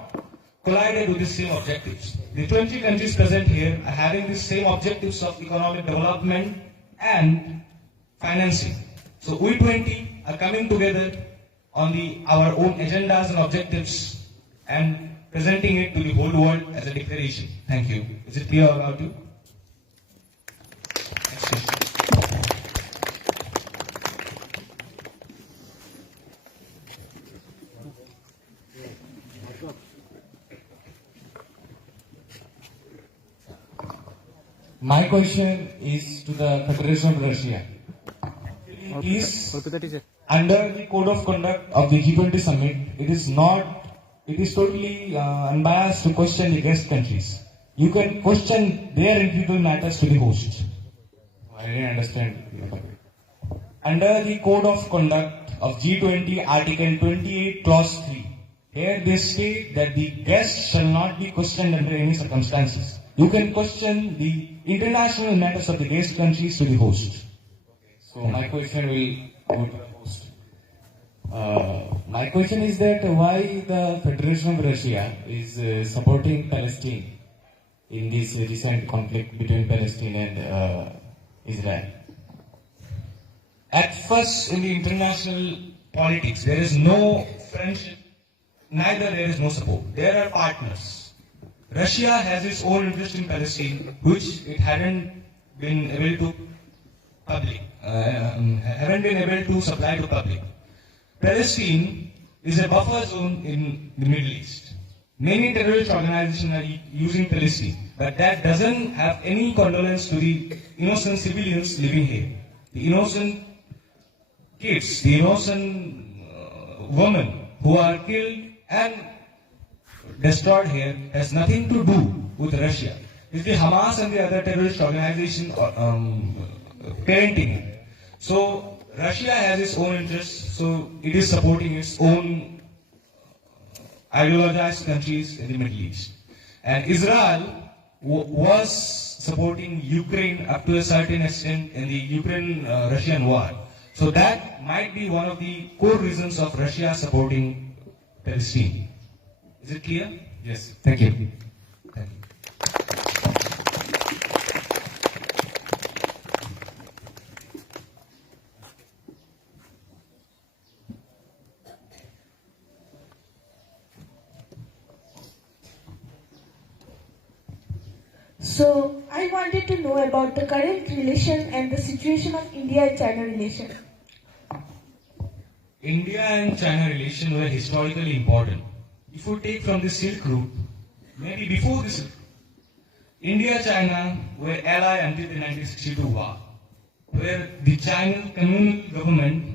collided with the same objectives. The 20 countries present here are having the same objectives of economic development and financing. So we 20 are coming together on our own agendas and objectives and presenting it to the whole world as a declaration. Thank you. Is it clear about you? Next question. My question is to the Federation of Russia. Is under the code of conduct of the G20 summit, it is totally unbiased to question the guest countries. You can question their individual matters to the host. I didn't understand. Under the code of conduct of G20, Article 28, Clause 3, here they state that the guest shall not be questioned under any circumstances. You can question the international matters of the guest countries to the host. So my question will go to the host. My question is that why the Federation of Russia is supporting Palestine in this recent conflict between Palestine and Israel? At first, in the international politics, there is no friendship, neither there is no support. There are partners. Russia has its own interest in Palestine, which it hadn't been able to supply to public. Palestine is a buffer zone in the Middle East. Many terrorist organizations are using Palestine, but that doesn't have any condolence to the innocent civilians living here. The innocent kids, the innocent women who are killed and destroyed here has nothing to do with Russia. It's the Hamas and the other terrorist organization parenting it. So Russia has its own interests, so it is supporting its own ideologized countries in the Middle East. And Israel was supporting Ukraine up to a certain extent in the Ukraine-Russian war. So that might be one of the core reasons of Russia supporting Palestine. Is it clear? Yes. Thank you. Thank you. So, I wanted to know about the current relation and the situation of India and China relation. India and China relations were historically important. If you take from the Silk Route, maybe before the Silk Route, India and China were allied until the 1962 war, where the Chinese communal government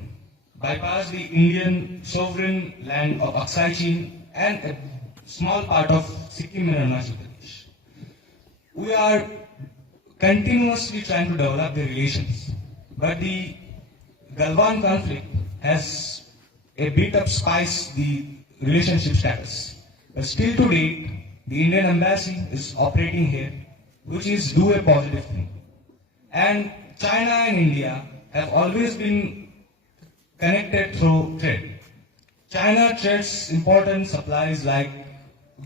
bypassed the Indian sovereign land of Aksai Chin and a small part of Sikkim and Arunachal Pradesh. We are continuously trying to develop the relations, but the Galwan conflict has a bit of spiced the relationship status. But still to date, the Indian embassy is operating here, which is do a positive thing. And China and India have always been connected through trade. China trades important supplies like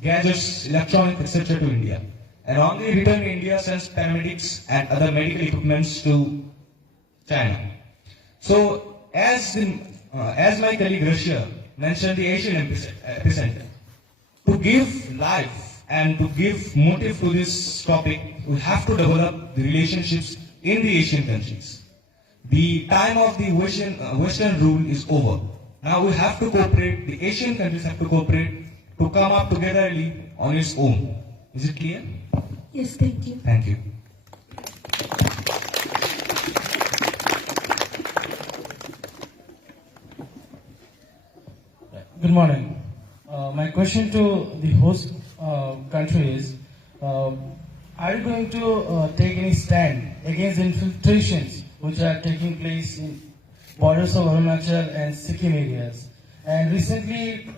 gadgets, electronics, etc. to India. And on the return, India sends paramedics and other medical equipments to China. So, as my colleague Russia mentioned the Asian epicenter, to give life and to give motive to this topic, we have to develop the relationships in the Asian countries. The time of the Western rule is over. Now we have to cooperate, the Asian countries have to cooperate to come up togetherly on its own. Is it clear? Yes, thank you. Thank you. Good morning. My question to the host country is, are you going to take any stand against infiltrations which are taking place in borders of Arunachal and Sikkim areas? And recently,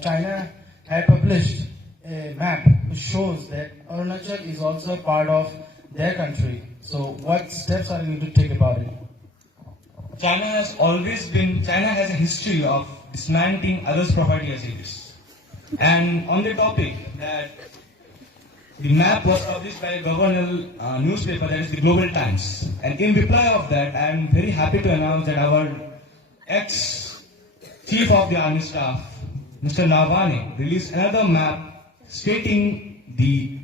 China had published a map which shows that Arunachal is also part of their country. So what steps are you going to take about it? China has a history of dismantling others' property as it is. And on the topic that the map was published by a governmental newspaper, that is the Global Times. And in reply of that, I am very happy to announce that our ex-chief of the army staff, Mr. Navane, released another map stating the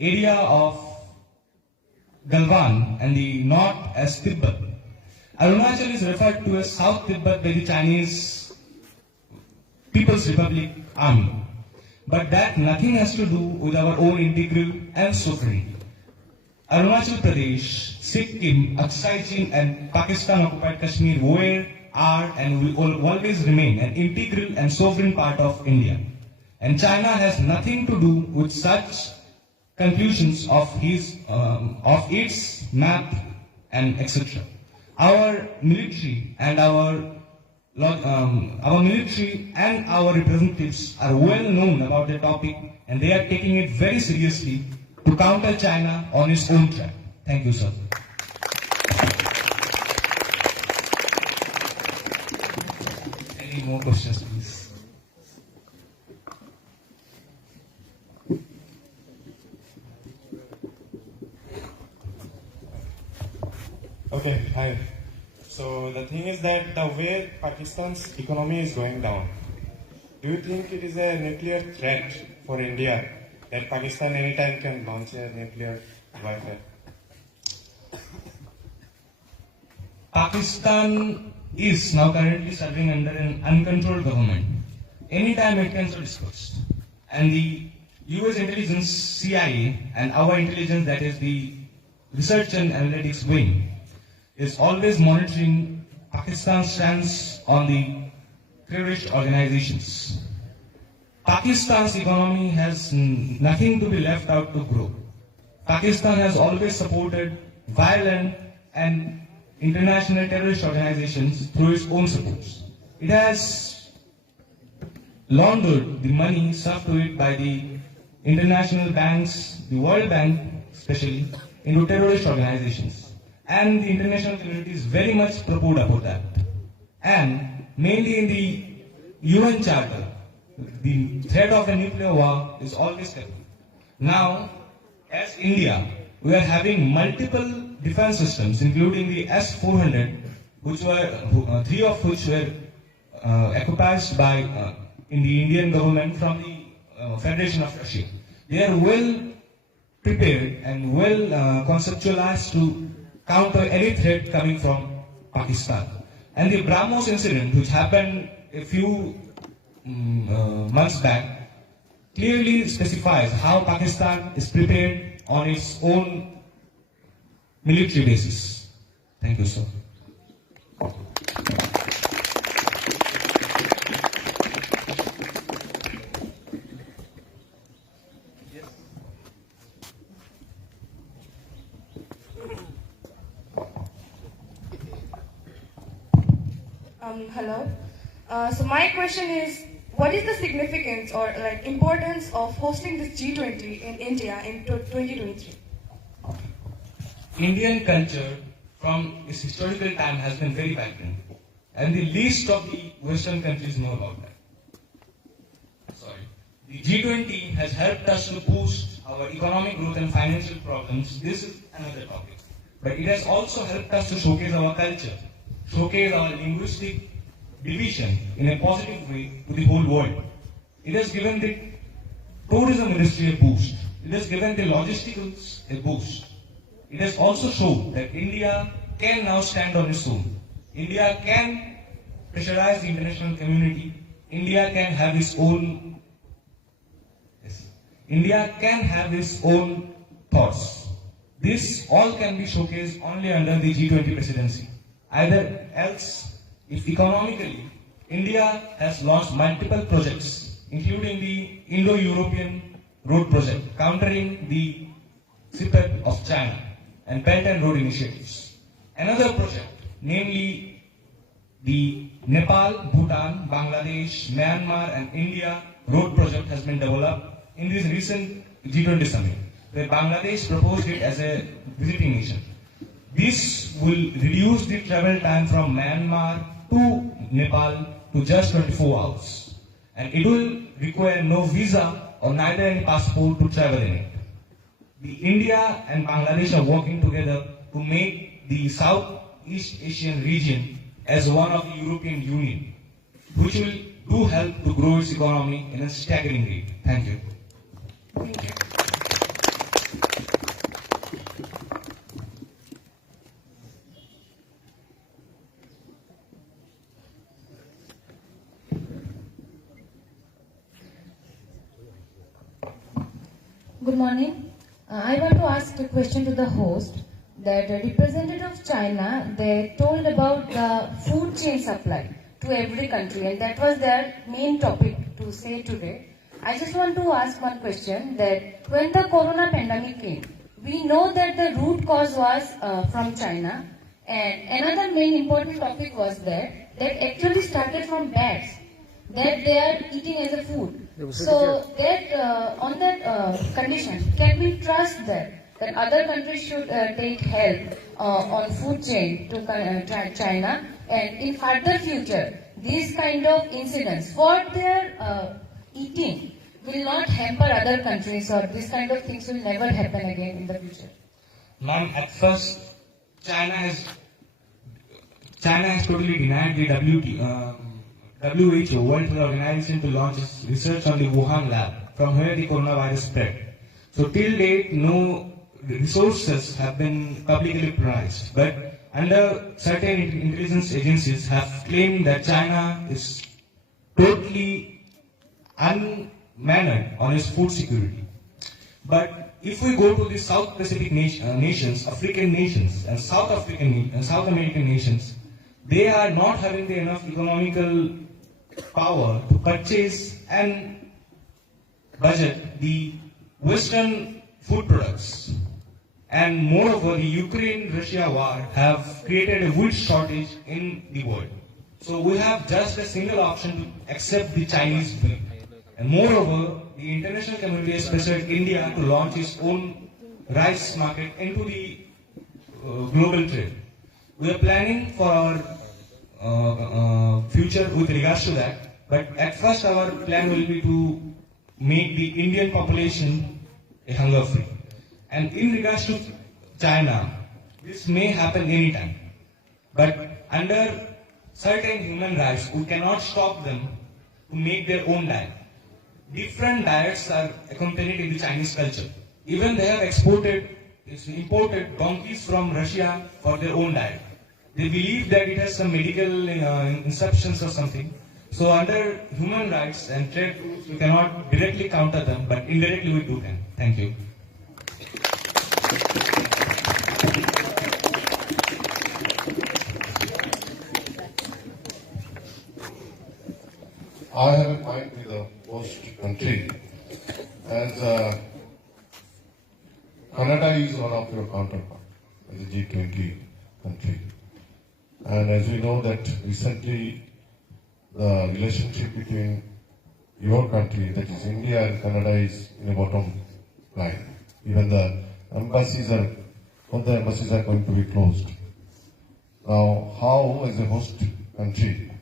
area of Galwan and the north as Tibet. Arunachal is referred to as South Tibet by the Chinese People's Republic Army. But that nothing has to do with our own integral and sovereignty. Arunachal Pradesh, Sikkim, Aksai Chin and Pakistan occupied Kashmir were, are and will always remain an integral and sovereign part of India. And China has nothing to do with such conclusions of its map and etc. Our military and our representatives are well known about the topic, and they are taking it very seriously to counter China on its own track. Thank you, sir. Any more questions, please? Okay, hi. So the thing is that the way Pakistan's economy is going down, do you think it is a nuclear threat for India that Pakistan anytime can launch a nuclear warfare? Pakistan is now currently serving under an uncontrolled government. Anytime it can be discussed. And the US intelligence, CIA, and our intelligence, that is the research and analytics wing, is always monitoring Pakistan's stance on the terrorist organizations. Pakistan's economy has nothing to be left out to grow. Pakistan has always supported violent and international terrorist organizations through its own supports. It has laundered the money served to it by the international banks, the World Bank especially, into terrorist organizations. And the international community is very much proud about that. And mainly in the UN Charter, the threat of a nuclear war is always kept. Now, as India, we are having multiple defense systems, including the S-400, which were three of which were equipped by in the Indian government from the Federation of Russia. They are well prepared and well conceptualized to counter any threat coming from Pakistan. And the BrahMos incident, which happened a few months back, clearly specifies how Pakistan is prepared on its own military basis. Thank you, sir. Hello. So my question is, what is the significance or importance of hosting this G20 in India in 2023? Indian culture from its historical time has been very vibrant, and the least of the Western countries know about that. Sorry. The G20 has helped us to boost our economic growth and financial problems. This is another topic. But it has also helped us to showcase our culture, showcase our linguistic division in a positive way to the whole world. It has given the tourism industry a boost. It has given the logisticals a boost. It has also shown that India can now stand on its own. India can pressurize the international community. India can have its own. India can have its own thoughts. This all can be showcased only under the G20 presidency. Either else, if economically, India has launched multiple projects, including the Indo-European Road Project, countering the CPEP of China, and Belt and Road initiatives. Another project, namely the Nepal, Bhutan, Bangladesh, Myanmar and India Road Project has been developed in this recent G20 summit, where Bangladesh proposed it as a visiting nation. This will reduce the travel time from Myanmar to Nepal to just 24 hours. And it will require no visa or neither any passport to travel in it. The India and Bangladesh are working together to make the Southeast Asian region as one of the European Union, which will do help to grow its economy in a staggering rate. Thank you. Thank you. Good morning. I want to ask a question to the host that a representative of China, they told about the food chain supply to every country, and that was their main topic to say today. I just want to ask one question that when the corona pandemic came, we know that the root cause was from China, and another main important topic was that actually started from bats that they are eating as a food. So that on that condition, can we trust that other countries should take help on food chain to China, and in further future, these kind of incidents, what they are eating will not hamper other countries, or this kind of things will never happen again in the future? Ma'am, at first, China has totally denied the WHO, World Health Organization, to launch research on the Wuhan lab, from where the coronavirus spread. So till date, no resources have been publicly prized. But under certain intelligence agencies have claimed that China is totally unmannered on its food security. But if we go to the South Pacific nations, African nations, and South American nations, they are not having the enough economical power to purchase and budget the Western food products. And moreover, the Ukraine-Russia war have created a wheat shortage in the world. So we have just a single option to accept the Chinese wheat. And moreover, the international community has pressured India to launch its own rice market into the global trade. We are planning for our future with regards to that, but at first our plan will be to make the Indian population a hunger free. And in regards to China, this may happen anytime, but under certain human rights, we cannot stop them to make their own diet. Different diets are accompanied in the Chinese culture. Even they have imported donkeys from Russia for their own diet. They believe that it has some medical inceptions or something. So under human rights and trade rules, we cannot directly counter them, but indirectly we do can. Thank you. I have a point with the host country. As Canada is one of your counterparts as a G20 country. And as we know that recently the relationship between your country, that is India and Canada, is in a bottom line. Even the embassies are, all the embassies are going to be closed. Now, how as a host country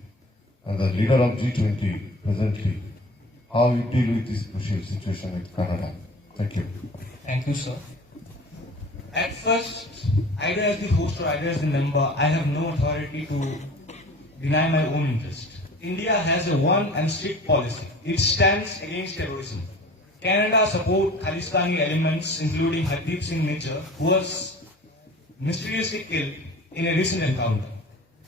and the leader of G20 presently, how you deal with this crucial situation with Canada? Thank you. Thank you, sir. At first, either as the host or either as the member, I have no authority to deny my own interest. India has a one and strict policy. It stands against terrorism. Canada support Khalistani elements, including Hardeep Singh Nijjar, who was mysteriously killed in a recent encounter.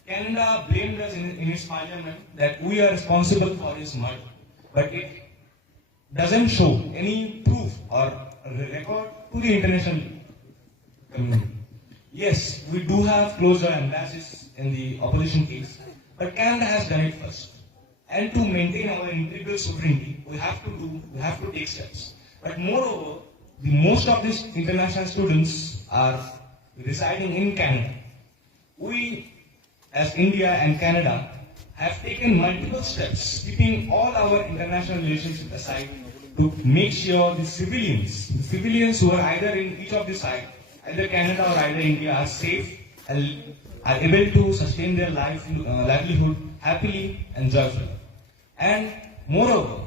Canada blamed us in its parliament that we are responsible for his murder, but it doesn't show any proof or record to the international community. Yes, we do have closed our embassies in the opposition case, but Canada has done it first. And to maintain our integral sovereignty, we have to take steps. But moreover, most of these international students are residing in Canada. We, as India and Canada, have taken multiple steps, keeping all our international relationships aside, to make sure the civilians who are either in each of the sides, either Canada or either India, are safe and are able to sustain their livelihood happily and joyfully. And moreover,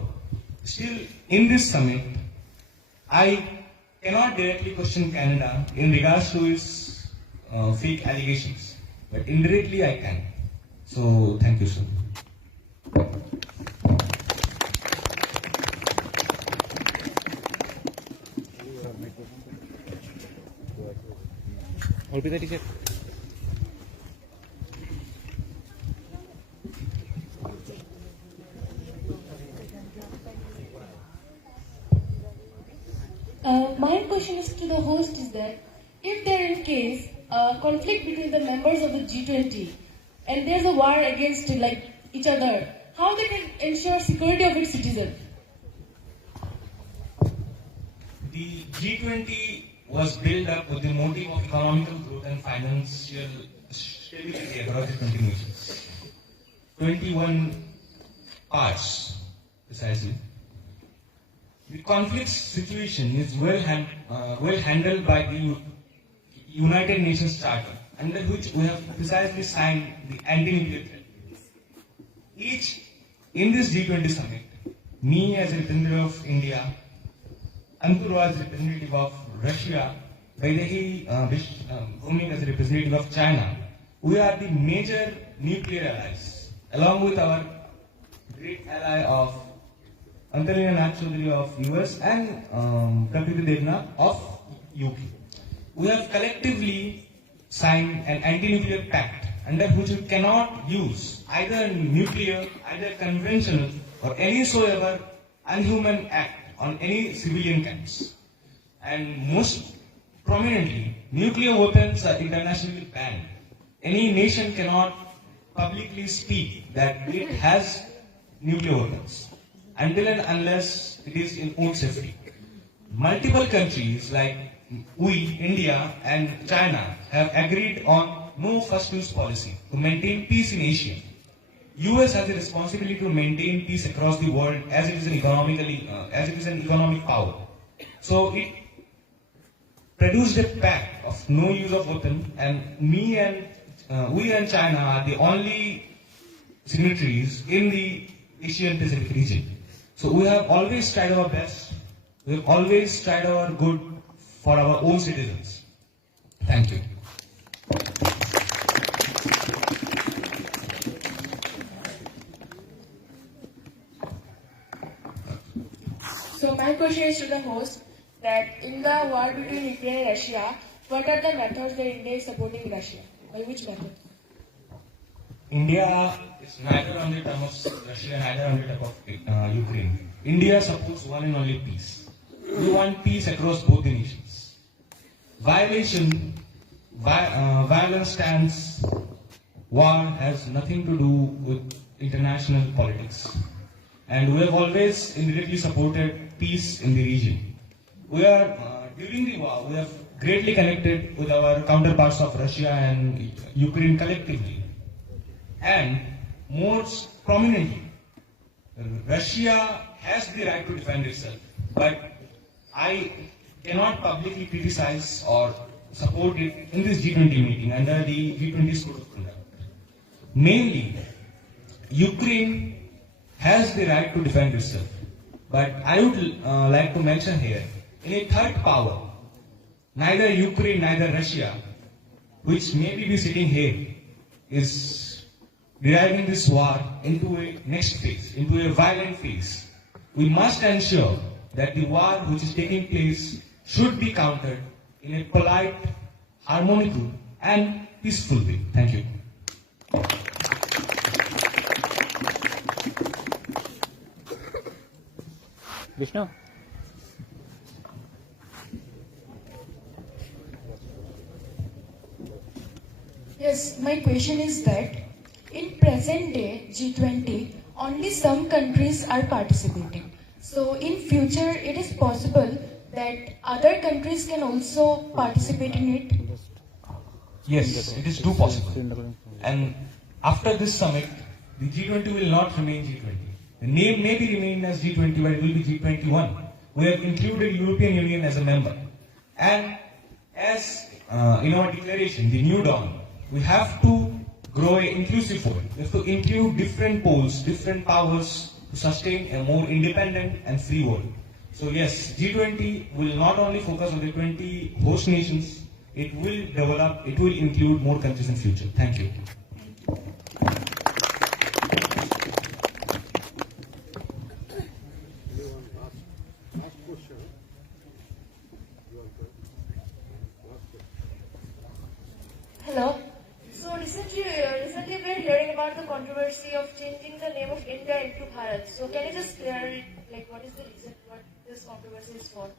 still in this summit, I cannot directly question Canada in regards to its fake allegations, but indirectly I can. So thank you, sir. My question is to the host is that if there is case conflict between the members of the G20 and there's a war against each other, how they can ensure security of its citizens? The G20 was built up with the motive of economical growth and financial stability across the 20 nations. 21 parts, precisely. The conflict situation is well handled by the United Nations Charter, under which we have precisely signed the anti-nuclear treaty. In this G20 summit, me as a representative of India, Ankur as a representative of Russia, Vaidehi Bhumi as a representative of China, we are the major nuclear allies, along with our great ally of Antarina Nath-Chaudhary of US and Prakriti Devna of UK. We have collectively signed an anti-nuclear pact under which we cannot use either nuclear, either conventional or any soever unhuman act on any civilian camps. And most prominently, nuclear weapons are internationally banned. Any nation cannot publicly speak that it has nuclear weapons until and unless it is in own safety. Multiple countries like we, India and China, have agreed on no first use policy to maintain peace in Asia. US has a responsibility to maintain peace across the world as it is an economic power. So produced a pact of no use of weapon, and we and China are the only signatories in the Asian Pacific region. So we have always tried our best. We have always tried our good for our own citizens. Thank you. So my question is to the host that in the war between Ukraine and Russia, what are the methods that India is supporting Russia? By which method? India is neither on the term of Russia, neither on the term of Ukraine. India supports one and only peace. We want peace across both the nations. Violence stands, war has nothing to do with international politics. And we have always immediately supported peace in the region. During the war, we have greatly connected with our counterparts of Russia and Ukraine collectively. And most prominently, Russia has the right to defend itself, but I cannot publicly criticize or support it in this G20 meeting under the G20 code of conduct. Mainly, Ukraine has the right to defend itself, but I would like to mention here, in a third power, neither Ukraine, neither Russia, which may be sitting here, is driving this war into a next phase, into a violent phase. We must ensure that the war which is taking place should be countered in a polite, harmonious and peaceful way. Thank you. Vishnu? Yes, my question is that in present day G20, only some countries are participating. So in future, it is possible that other countries can also participate in it? Yes, it is too possible. And after this summit, the G20 will not remain G20. The name may be remained as G20, but it will be G21. We have included European Union as a member. And as in our declaration, the New Dawn, we have to grow an inclusive world. We have to include different poles, different powers to sustain a more independent and free world. So yes, G20 will not only focus on the 20 host nations, it will develop, it will include more countries in future. Thank you. Hello. So recently we are hearing about the controversy of changing the name of India into Bharat. So can you just clear it? Like, what is the reason what this controversy is for?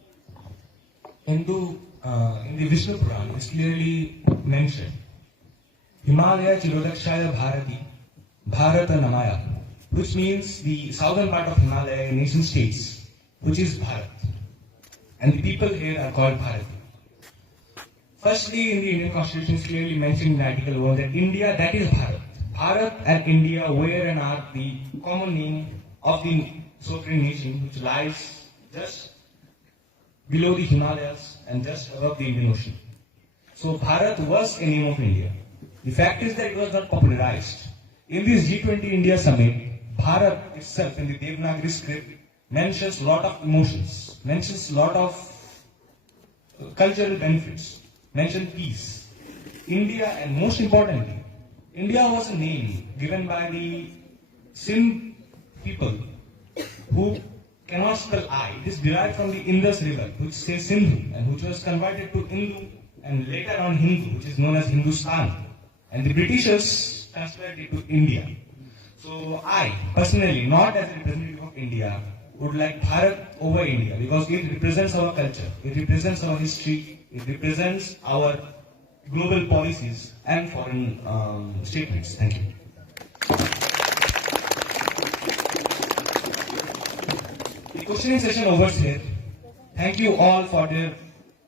In the Vishnu Puran, it's clearly mentioned, Himalaya Chirodakshaya Bharati, Bharata Namaya, which means the southern part of Himalaya nation states, which is Bharat. And the people here are called Bharati. Firstly, in the Indian Constitution, it's clearly mentioned in Article 1 that India, that is Bharat. Bharat and India were and are the common name of the sovereign nation which lies just below the Himalayas and just above the Indian Ocean. So Bharat was a name of India. The fact is that it was not popularized. In this G20 India summit, Bharat itself in the Devanagari script mentions a lot of emotions, mentions a lot of cultural benefits, mentions peace. India, and most importantly, India was a name given by the Sindh people who cannot spell I. It is derived from the Indus river, which says Sindhu, and which was converted to Hindu and later on Hindu, which is known as Hindustan. And the Britishers transferred it to India. So I, personally, not as a representative of India, would like Bharat over India because it represents our culture, it represents our history, it represents our global policies and foreign statements. Thank you. The questioning session over here. Thank you all for their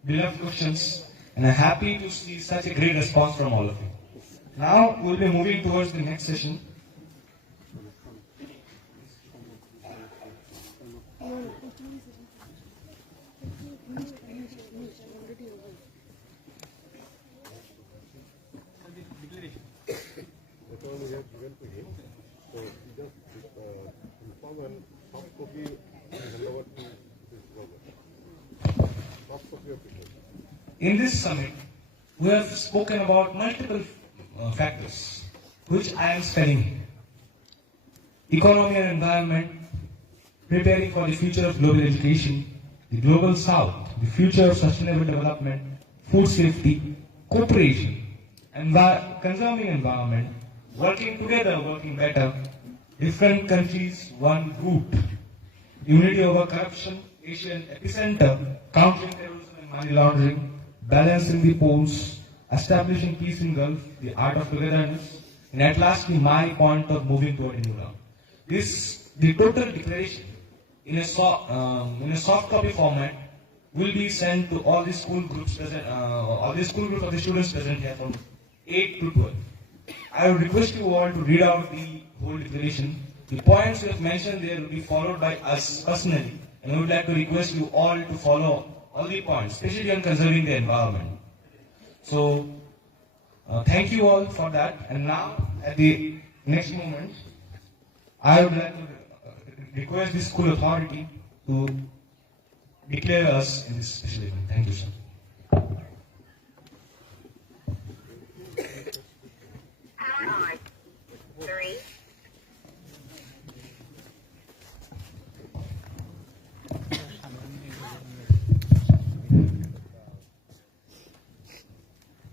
beloved questions, and I'm happy to see such a great response from all of you. Now we'll be moving towards the next session. In this summit, we have spoken about multiple factors which I am studying. Economy and environment, preparing for the future of global education, the global south, the future of sustainable development, food safety, cooperation, conserving environment, working together, working better, different countries, one root, unity over corruption, Asian epicenter, countering terrorism and money laundering, balancing the poles, establishing peace in Gulf, the art of togetherness, and at last my point of moving toward a new round. The total declaration in a soft copy format will be sent to all the school groups present, all the school groups of the students present here from 8 to 12. I would request you all to read out the whole declaration. The points we have mentioned there will be followed by us personally, and we would like to request you all to follow all the points, especially on conserving the environment. So, thank you all for that. And now, at the next moment, I would like to request the school authority to declare us in this special event. Thank you, sir.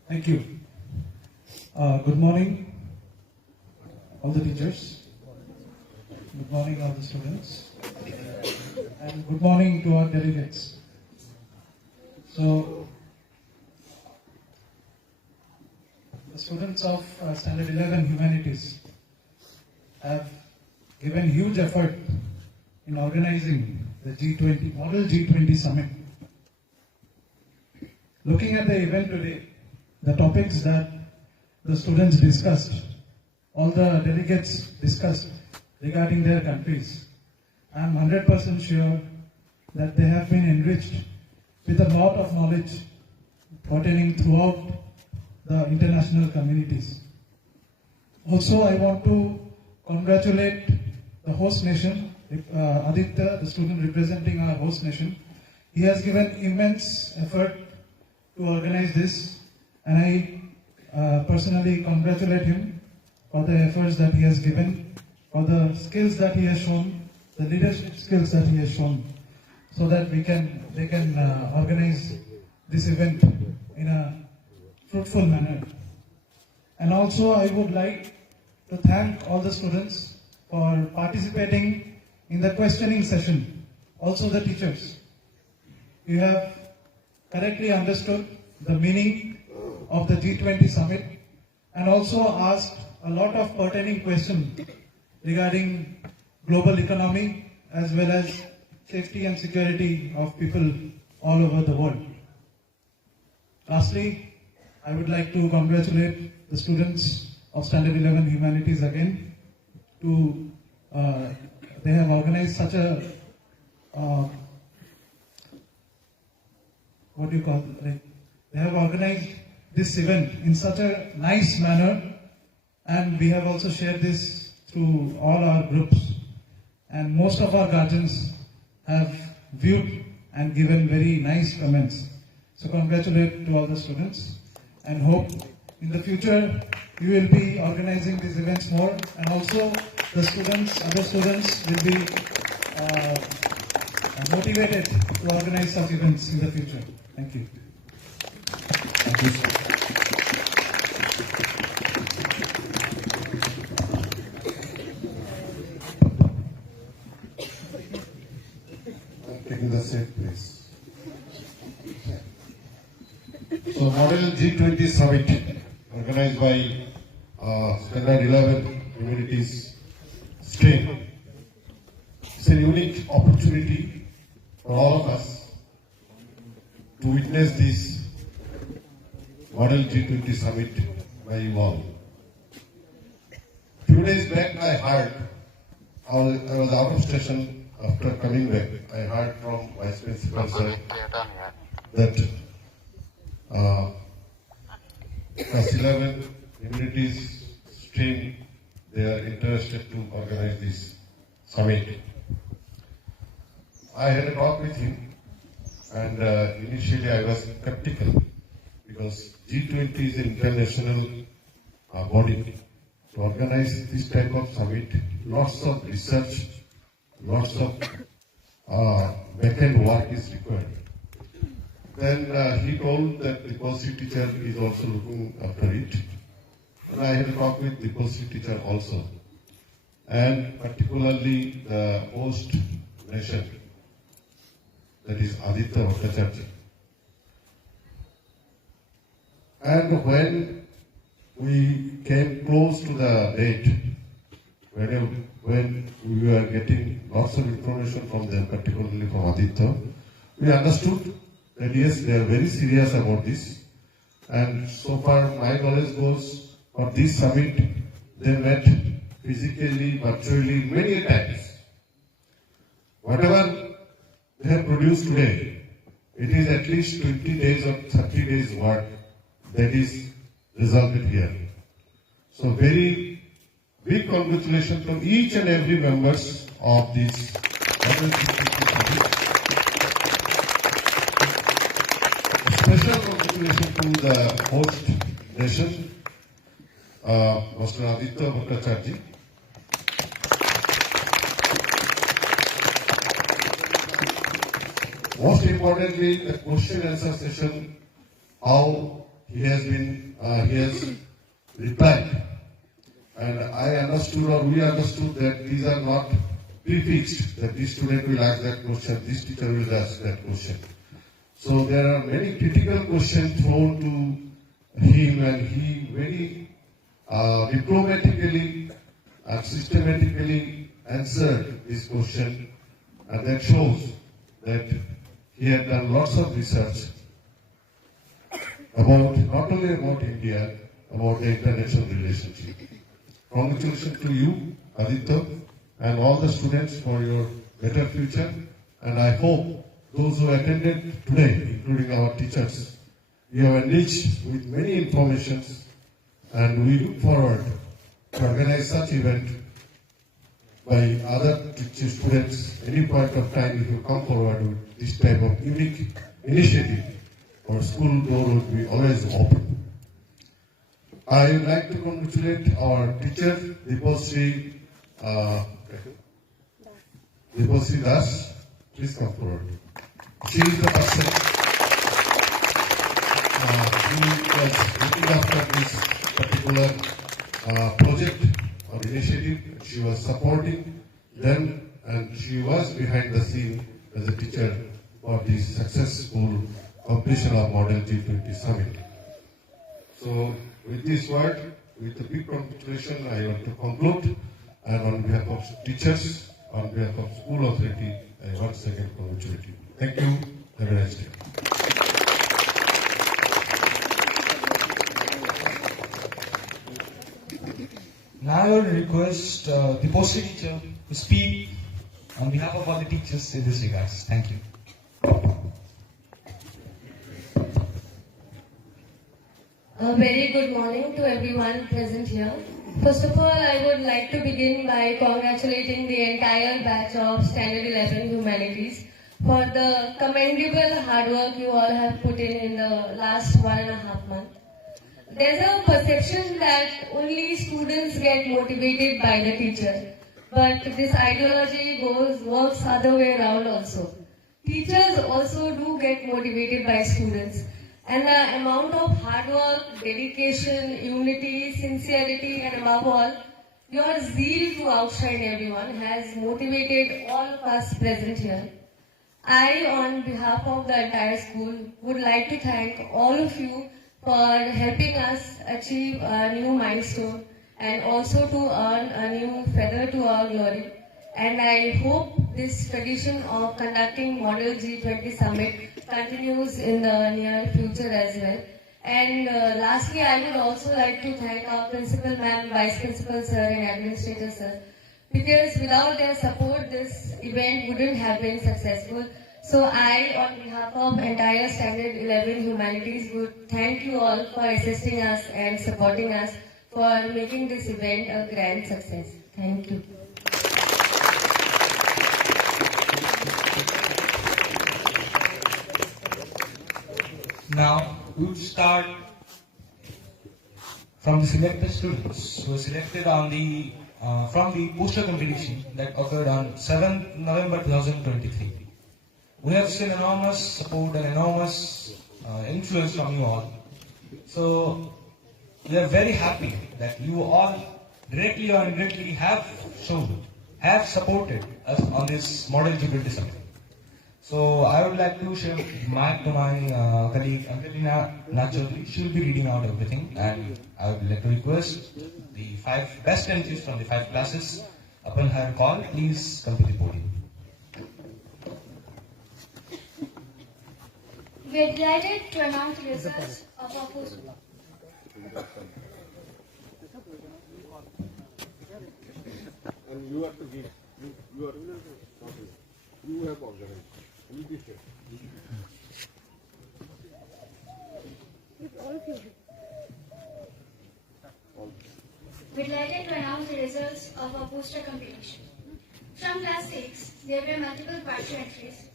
Thank you. Good morning, all the teachers. Good morning, all the students. And good morning to our delegates. So, the students of Standard 11 Humanities have given huge effort in organizing the G20, Model G20 Summit. Looking at the event today, the topics that the students discussed, all the delegates discussed regarding their countries, I am 100% sure that they have been enriched with a lot of knowledge pertaining throughout the international communities. Also, I want to congratulate the host nation, Aditya, the student representing our host nation. He has given immense effort to organize this, and I personally congratulate him for the efforts that he has given, for the skills that he has shown, the leadership skills that he has shown, so that they can organize this event in a fruitful manner. And also I would like to thank all the students for participating in the questioning session, also the teachers. You have correctly understood the meaning of the G20 summit and also asked a lot of pertaining questions regarding global economy as well as safety and security of people all over the world. Lastly, I would like to congratulate the students of Standard 11 Humanities again. They have organized such a they have organized this event in such a nice manner, and we have also shared this through all our groups, and most of our guardians have viewed and given very nice comments. So congratulate to all the students, and hope in the future you will be organizing these events more, and also the students, other students will be motivated to organize such events in the future. Thank you. Thank you, sir. Taking the seat, please. So, Model G20 Summit, organized by Standard 11 Humanities stream. It's a unique opportunity for all of us to witness this Model G20 Summit by you all. 2 days back I heard, I was out of station after coming back. I heard from Vice Principal sir that Class 11 Humanities stream they are interested to organize this summit. I had a talk with him, and initially I was skeptical because G20 is an international body. To organize this type of summit, lots of research, lots of back-end work is required. Then he told that the policy teacher is also looking after it. And I had a talk with the policy teacher also, and particularly the host nation, that is Aditya Bhattacharya. And when we came close to the date, when we were getting lots of information from them, particularly from Aditya, we understood that yes, they are very serious about this. And so far my knowledge goes, for this summit, they met physically, virtually, many times. Whatever they have produced today, it is at least 20 days or 30 days work that is resulted here. So very big congratulations from each and every members of this special congratulations to the host nation, Mr. Aditya Bhattacharya. Most importantly, the question answer session, how he has replied. And I understood, or we understood, that these are not prefixed, that this student will ask that question, this teacher will ask that question. So there are many critical questions thrown to him, and he very diplomatically and systematically answered this question, and that shows that he had done lots of research about, not only about India, about the international relationship. Congratulations to you, Aditya, and all the students for your better future. And I hope those who attended today, including our teachers, you have enriched with many informations, and we look forward to organize such event by other teacher students any point of time. If you come forward with this type of unique initiative, our school door would be always open. I would like to congratulate our teacher, Deposri Das. Please come forward. She is the person who was looking after this particular project or initiative. She was supporting them, and she was behind the scene as a teacher for the successful completion of Model G20 Summit. So with this word, with a big congratulation, I want to conclude, and on behalf of teachers, on behalf of school authority, I once again congratulate you. Thank you. Have a nice day. Now I will request the poster teacher to speak on behalf of all the teachers in this regards. Thank you. A very good morning to everyone present here. First of all, I would like to begin by congratulating the entire batch of Standard 11 Humanities for the commendable hard work you all have put in the last 1.5 months. There's a perception that only students get motivated by the teacher, but this ideology works other way around also. Teachers also do get motivated by students, and the amount of hard work, dedication, unity, sincerity, and above all, your zeal to outshine everyone has motivated all of us present here. I, on behalf of the entire school, would like to thank all of you for helping us achieve a new milestone and also to earn a new feather to our glory. And I hope this tradition of conducting Model G20 Summit continues in the near future as well. And lastly, I would also like to thank our Principal Ma'am, Vice Principal Sir and Administrator Sir, because without their support, this event wouldn't have been successful. So I, on behalf of entire Standard 11 Humanities, would thank you all for assisting us and supporting us for making this event a grand success. Thank you. Now we will start from the selected students who were selected on the from the poster competition that occurred on 7th November 2023. We have seen enormous support and enormous influence from you all. So we are very happy that you all directly or indirectly have supported us on this Model G20 Summit. So I would like to share mic to my colleague Angelina Nachodri. She will be reading out everything, and I would like to request the 5 best entries from the 5 classes. Upon her call, please come to the podium. We are delighted to announce the results of our post. And you have to give. You are. You have organized. You be fair. We're delighted to announce the results of our poster competition. From class 6, there were multiple partial entries,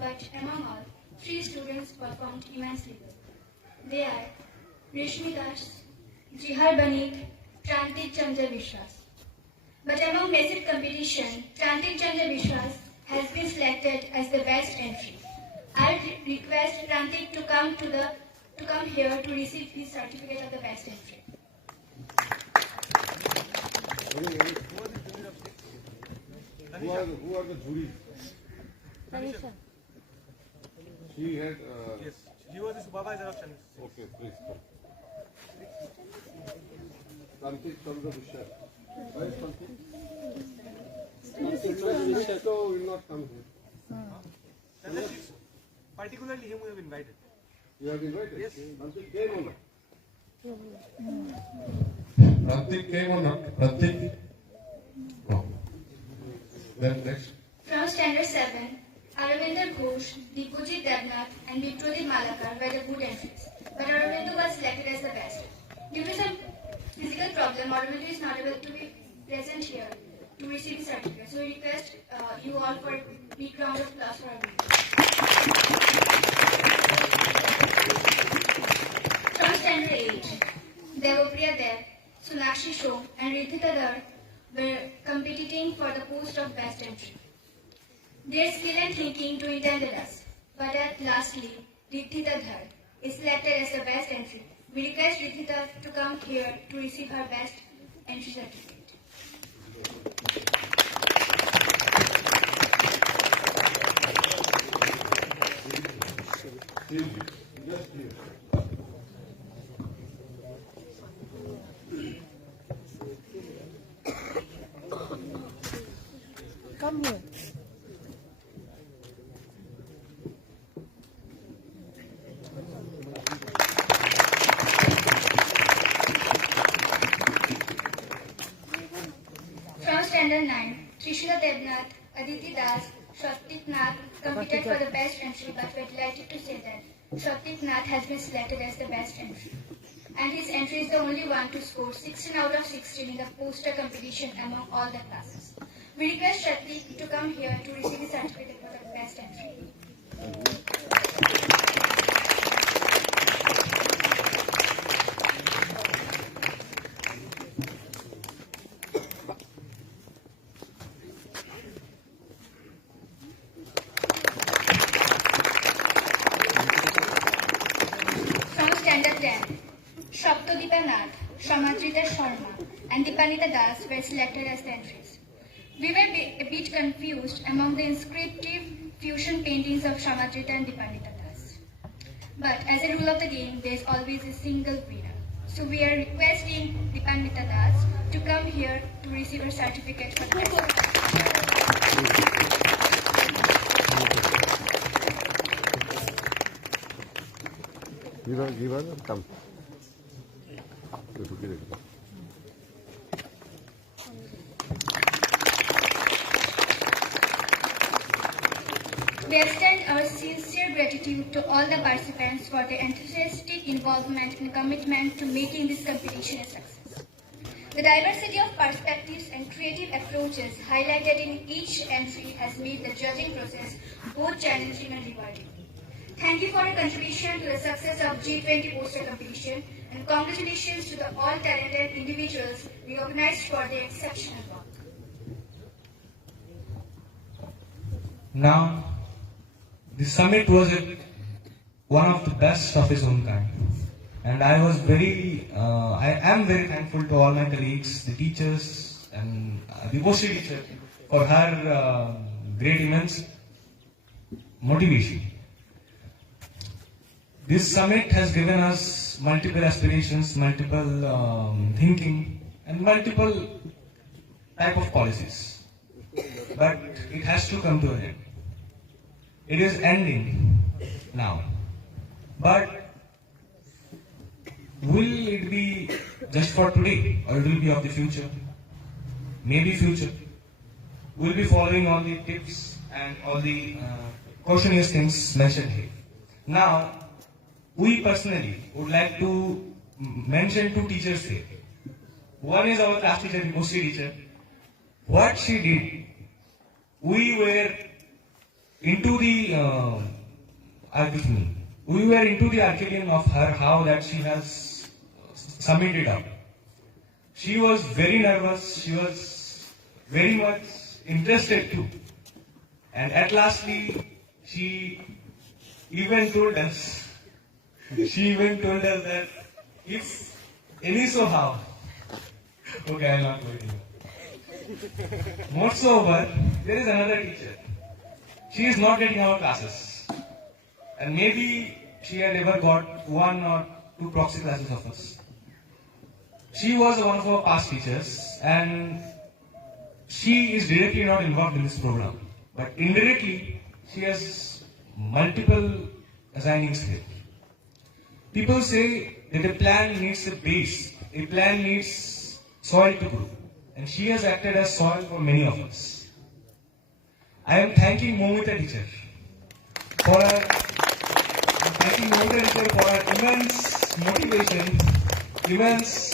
but among all, 3 students performed immensely well. They are Rishmi Das, Jihar Banik, Prantik Chandra Vishwas. But among basic competition, Prantik Chandra Vishwas has been selected as the best entry. I would request Prantik to come here to receive his certificate of the best entry. Who are the juries? Tanisha. She had. Yes, he was the supervisor of Tanisha. Okay, please come. Prantik Chandra Vishwas. Where is Prantik? Prantik Chandra Vishwas will not come here. Particularly him we have invited. You have invited? Yes. Prantik came or not? Prantik came or not? Prantik? No. Then next. From standard 7, Aravinder Ghosh, Dipojit Devnath and Vikroti Malakar were the good entries, but Aravind was selected as the best. Due to some physical problem, Aravind is not able to be present here to receive the certificate. So we request you all for a big round of applause for Aravind. From standard 8, Devopriya Dev, Sunakshi Shom and Ritika Dar were competing for the post of best entry. Their skill and thinking to intended us, but at lastly, Ritika Dhar is selected as the best entry. We request Ritika to come here to receive her best entry certificate. Just here. Come here. From standard 9, Trishula Devnath, Aditi Das, Shaktik Nath competed for the best entry, but we're delighted to say that Shaktik Nath has been selected as the best entry. And his entry is the only one to score 16 out of 16 in the poster competition among all the classes. We request Shaktik to come here to receive the certificate for the best entry. From standard 10, Shaptodipa Nath, Shamadrita Sharma and Dipanita Das were selected as the entries. We were a bit confused among the inscriptive fusion paintings of Shamadrita and Dipanita Das. But as a rule of the game, there is always a single winner. So we are requesting Dipanita Das to come here to receive her certificate for the best. Give her, come. We extend our sincere gratitude to all the participants for their enthusiastic involvement and commitment to making this competition a success. The diversity of perspectives and creative approaches highlighted in each entry has made the judging process both challenging and rewarding. Thank you for your contribution to the success of G20 poster competition, and congratulations to the all-talented individuals recognized for their exceptional work. Now, the summit was one of the best of its own kind. And I am very thankful to all my colleagues, the teachers, and the poster teacher for her great immense motivation. This summit has given us multiple aspirations, multiple thinking, and multiple type of policies. But it has to come to an end. It is ending now. But will it be just for today, or it will be of the future? Maybe future. We'll be following all the tips and all the cautionary things mentioned here. Now, we personally would like to mention two teachers here. One is our class teacher, the Montessori teacher. What she did, we were into the arcadian of her, how that she has summed it up. She was very nervous, she was very much interested too. And at lastly, she even told us that if any somehow, okay, I'm not going anymore. Moreover, there is another teacher. She is not getting our classes. And maybe she had ever got 1 or 2 proxy classes of us. She was one of our past teachers, and she is directly not involved in this program. But indirectly, she has multiple assignings here. People say that a plant needs a base, a plant needs soil to grow, and she has acted as soil for many of us. I am thanking Momita teacher for her immense motivation, immense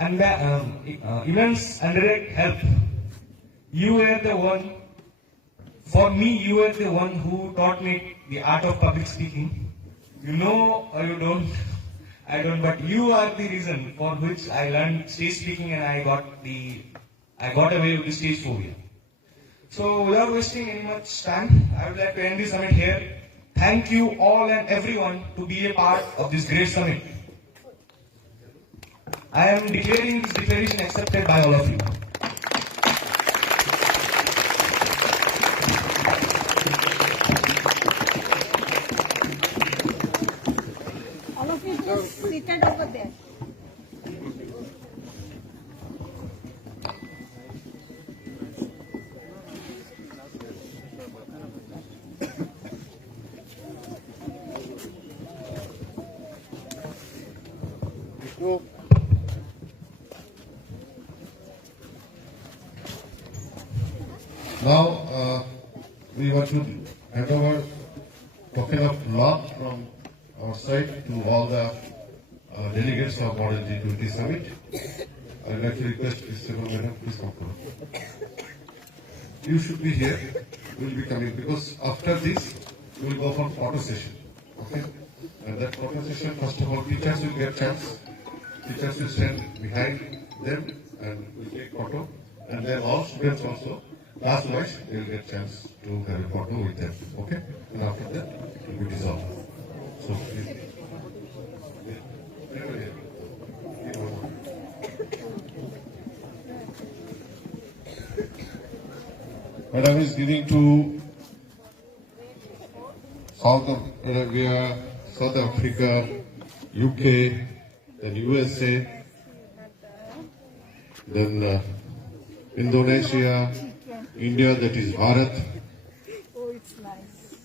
and direct help. You were the one, for me, you were the one who taught me the art of public speaking. You know or you don't, I don't, but you are the reason for which I learned stage speaking, and I got away with the stage phobia. So without wasting any much time, I would like to end this summit here. Thank you all and everyone to be a part of this great summit. I am declaring this declaration accepted by all of you. All of you just seated over there. Now, we want to hand over token of love from our side to all the delegates of Model G20 Summit. I would like to request Mr. Madam, please come forward. You should be here. We will be coming because after this, we will go for photo session. Okay? And that photo session, first of all, teachers will get chance. Teachers will stand behind them and will take photo. And then all students also, class-wise, they will get chance to have a photo with them. Okay? And after that, it will be dissolved. So, please. Madam is giving to South Arabia, South Africa, UK, then USA, then Indonesia, India, that is Bharat, Oh, it's nice.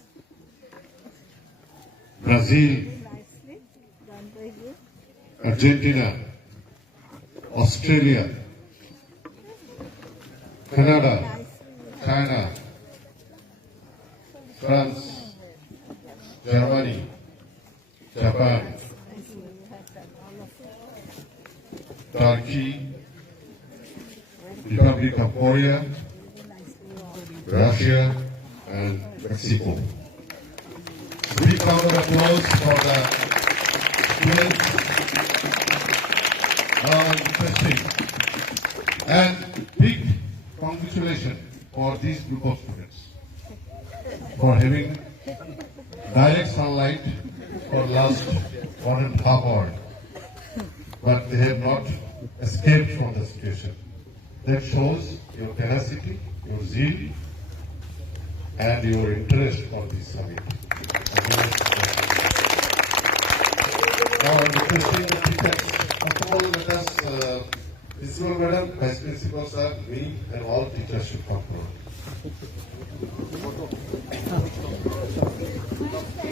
Brazil, Nicely done by you. Argentina, Australia, Canada, China, France, Germany, Japan, Turkey, Republic of Korea, Russia, and Mexico. Big round of applause for the students. Interesting. And big congratulations for this group of students for having direct sunlight for last 1.5 hours. But they have not escaped from the situation. That shows your tenacity, your zeal, and your interest for this summit. Now I'm requesting the teachers of all, let us, Principal Madam, Vice Principal Sir, me, and all teachers should come forward.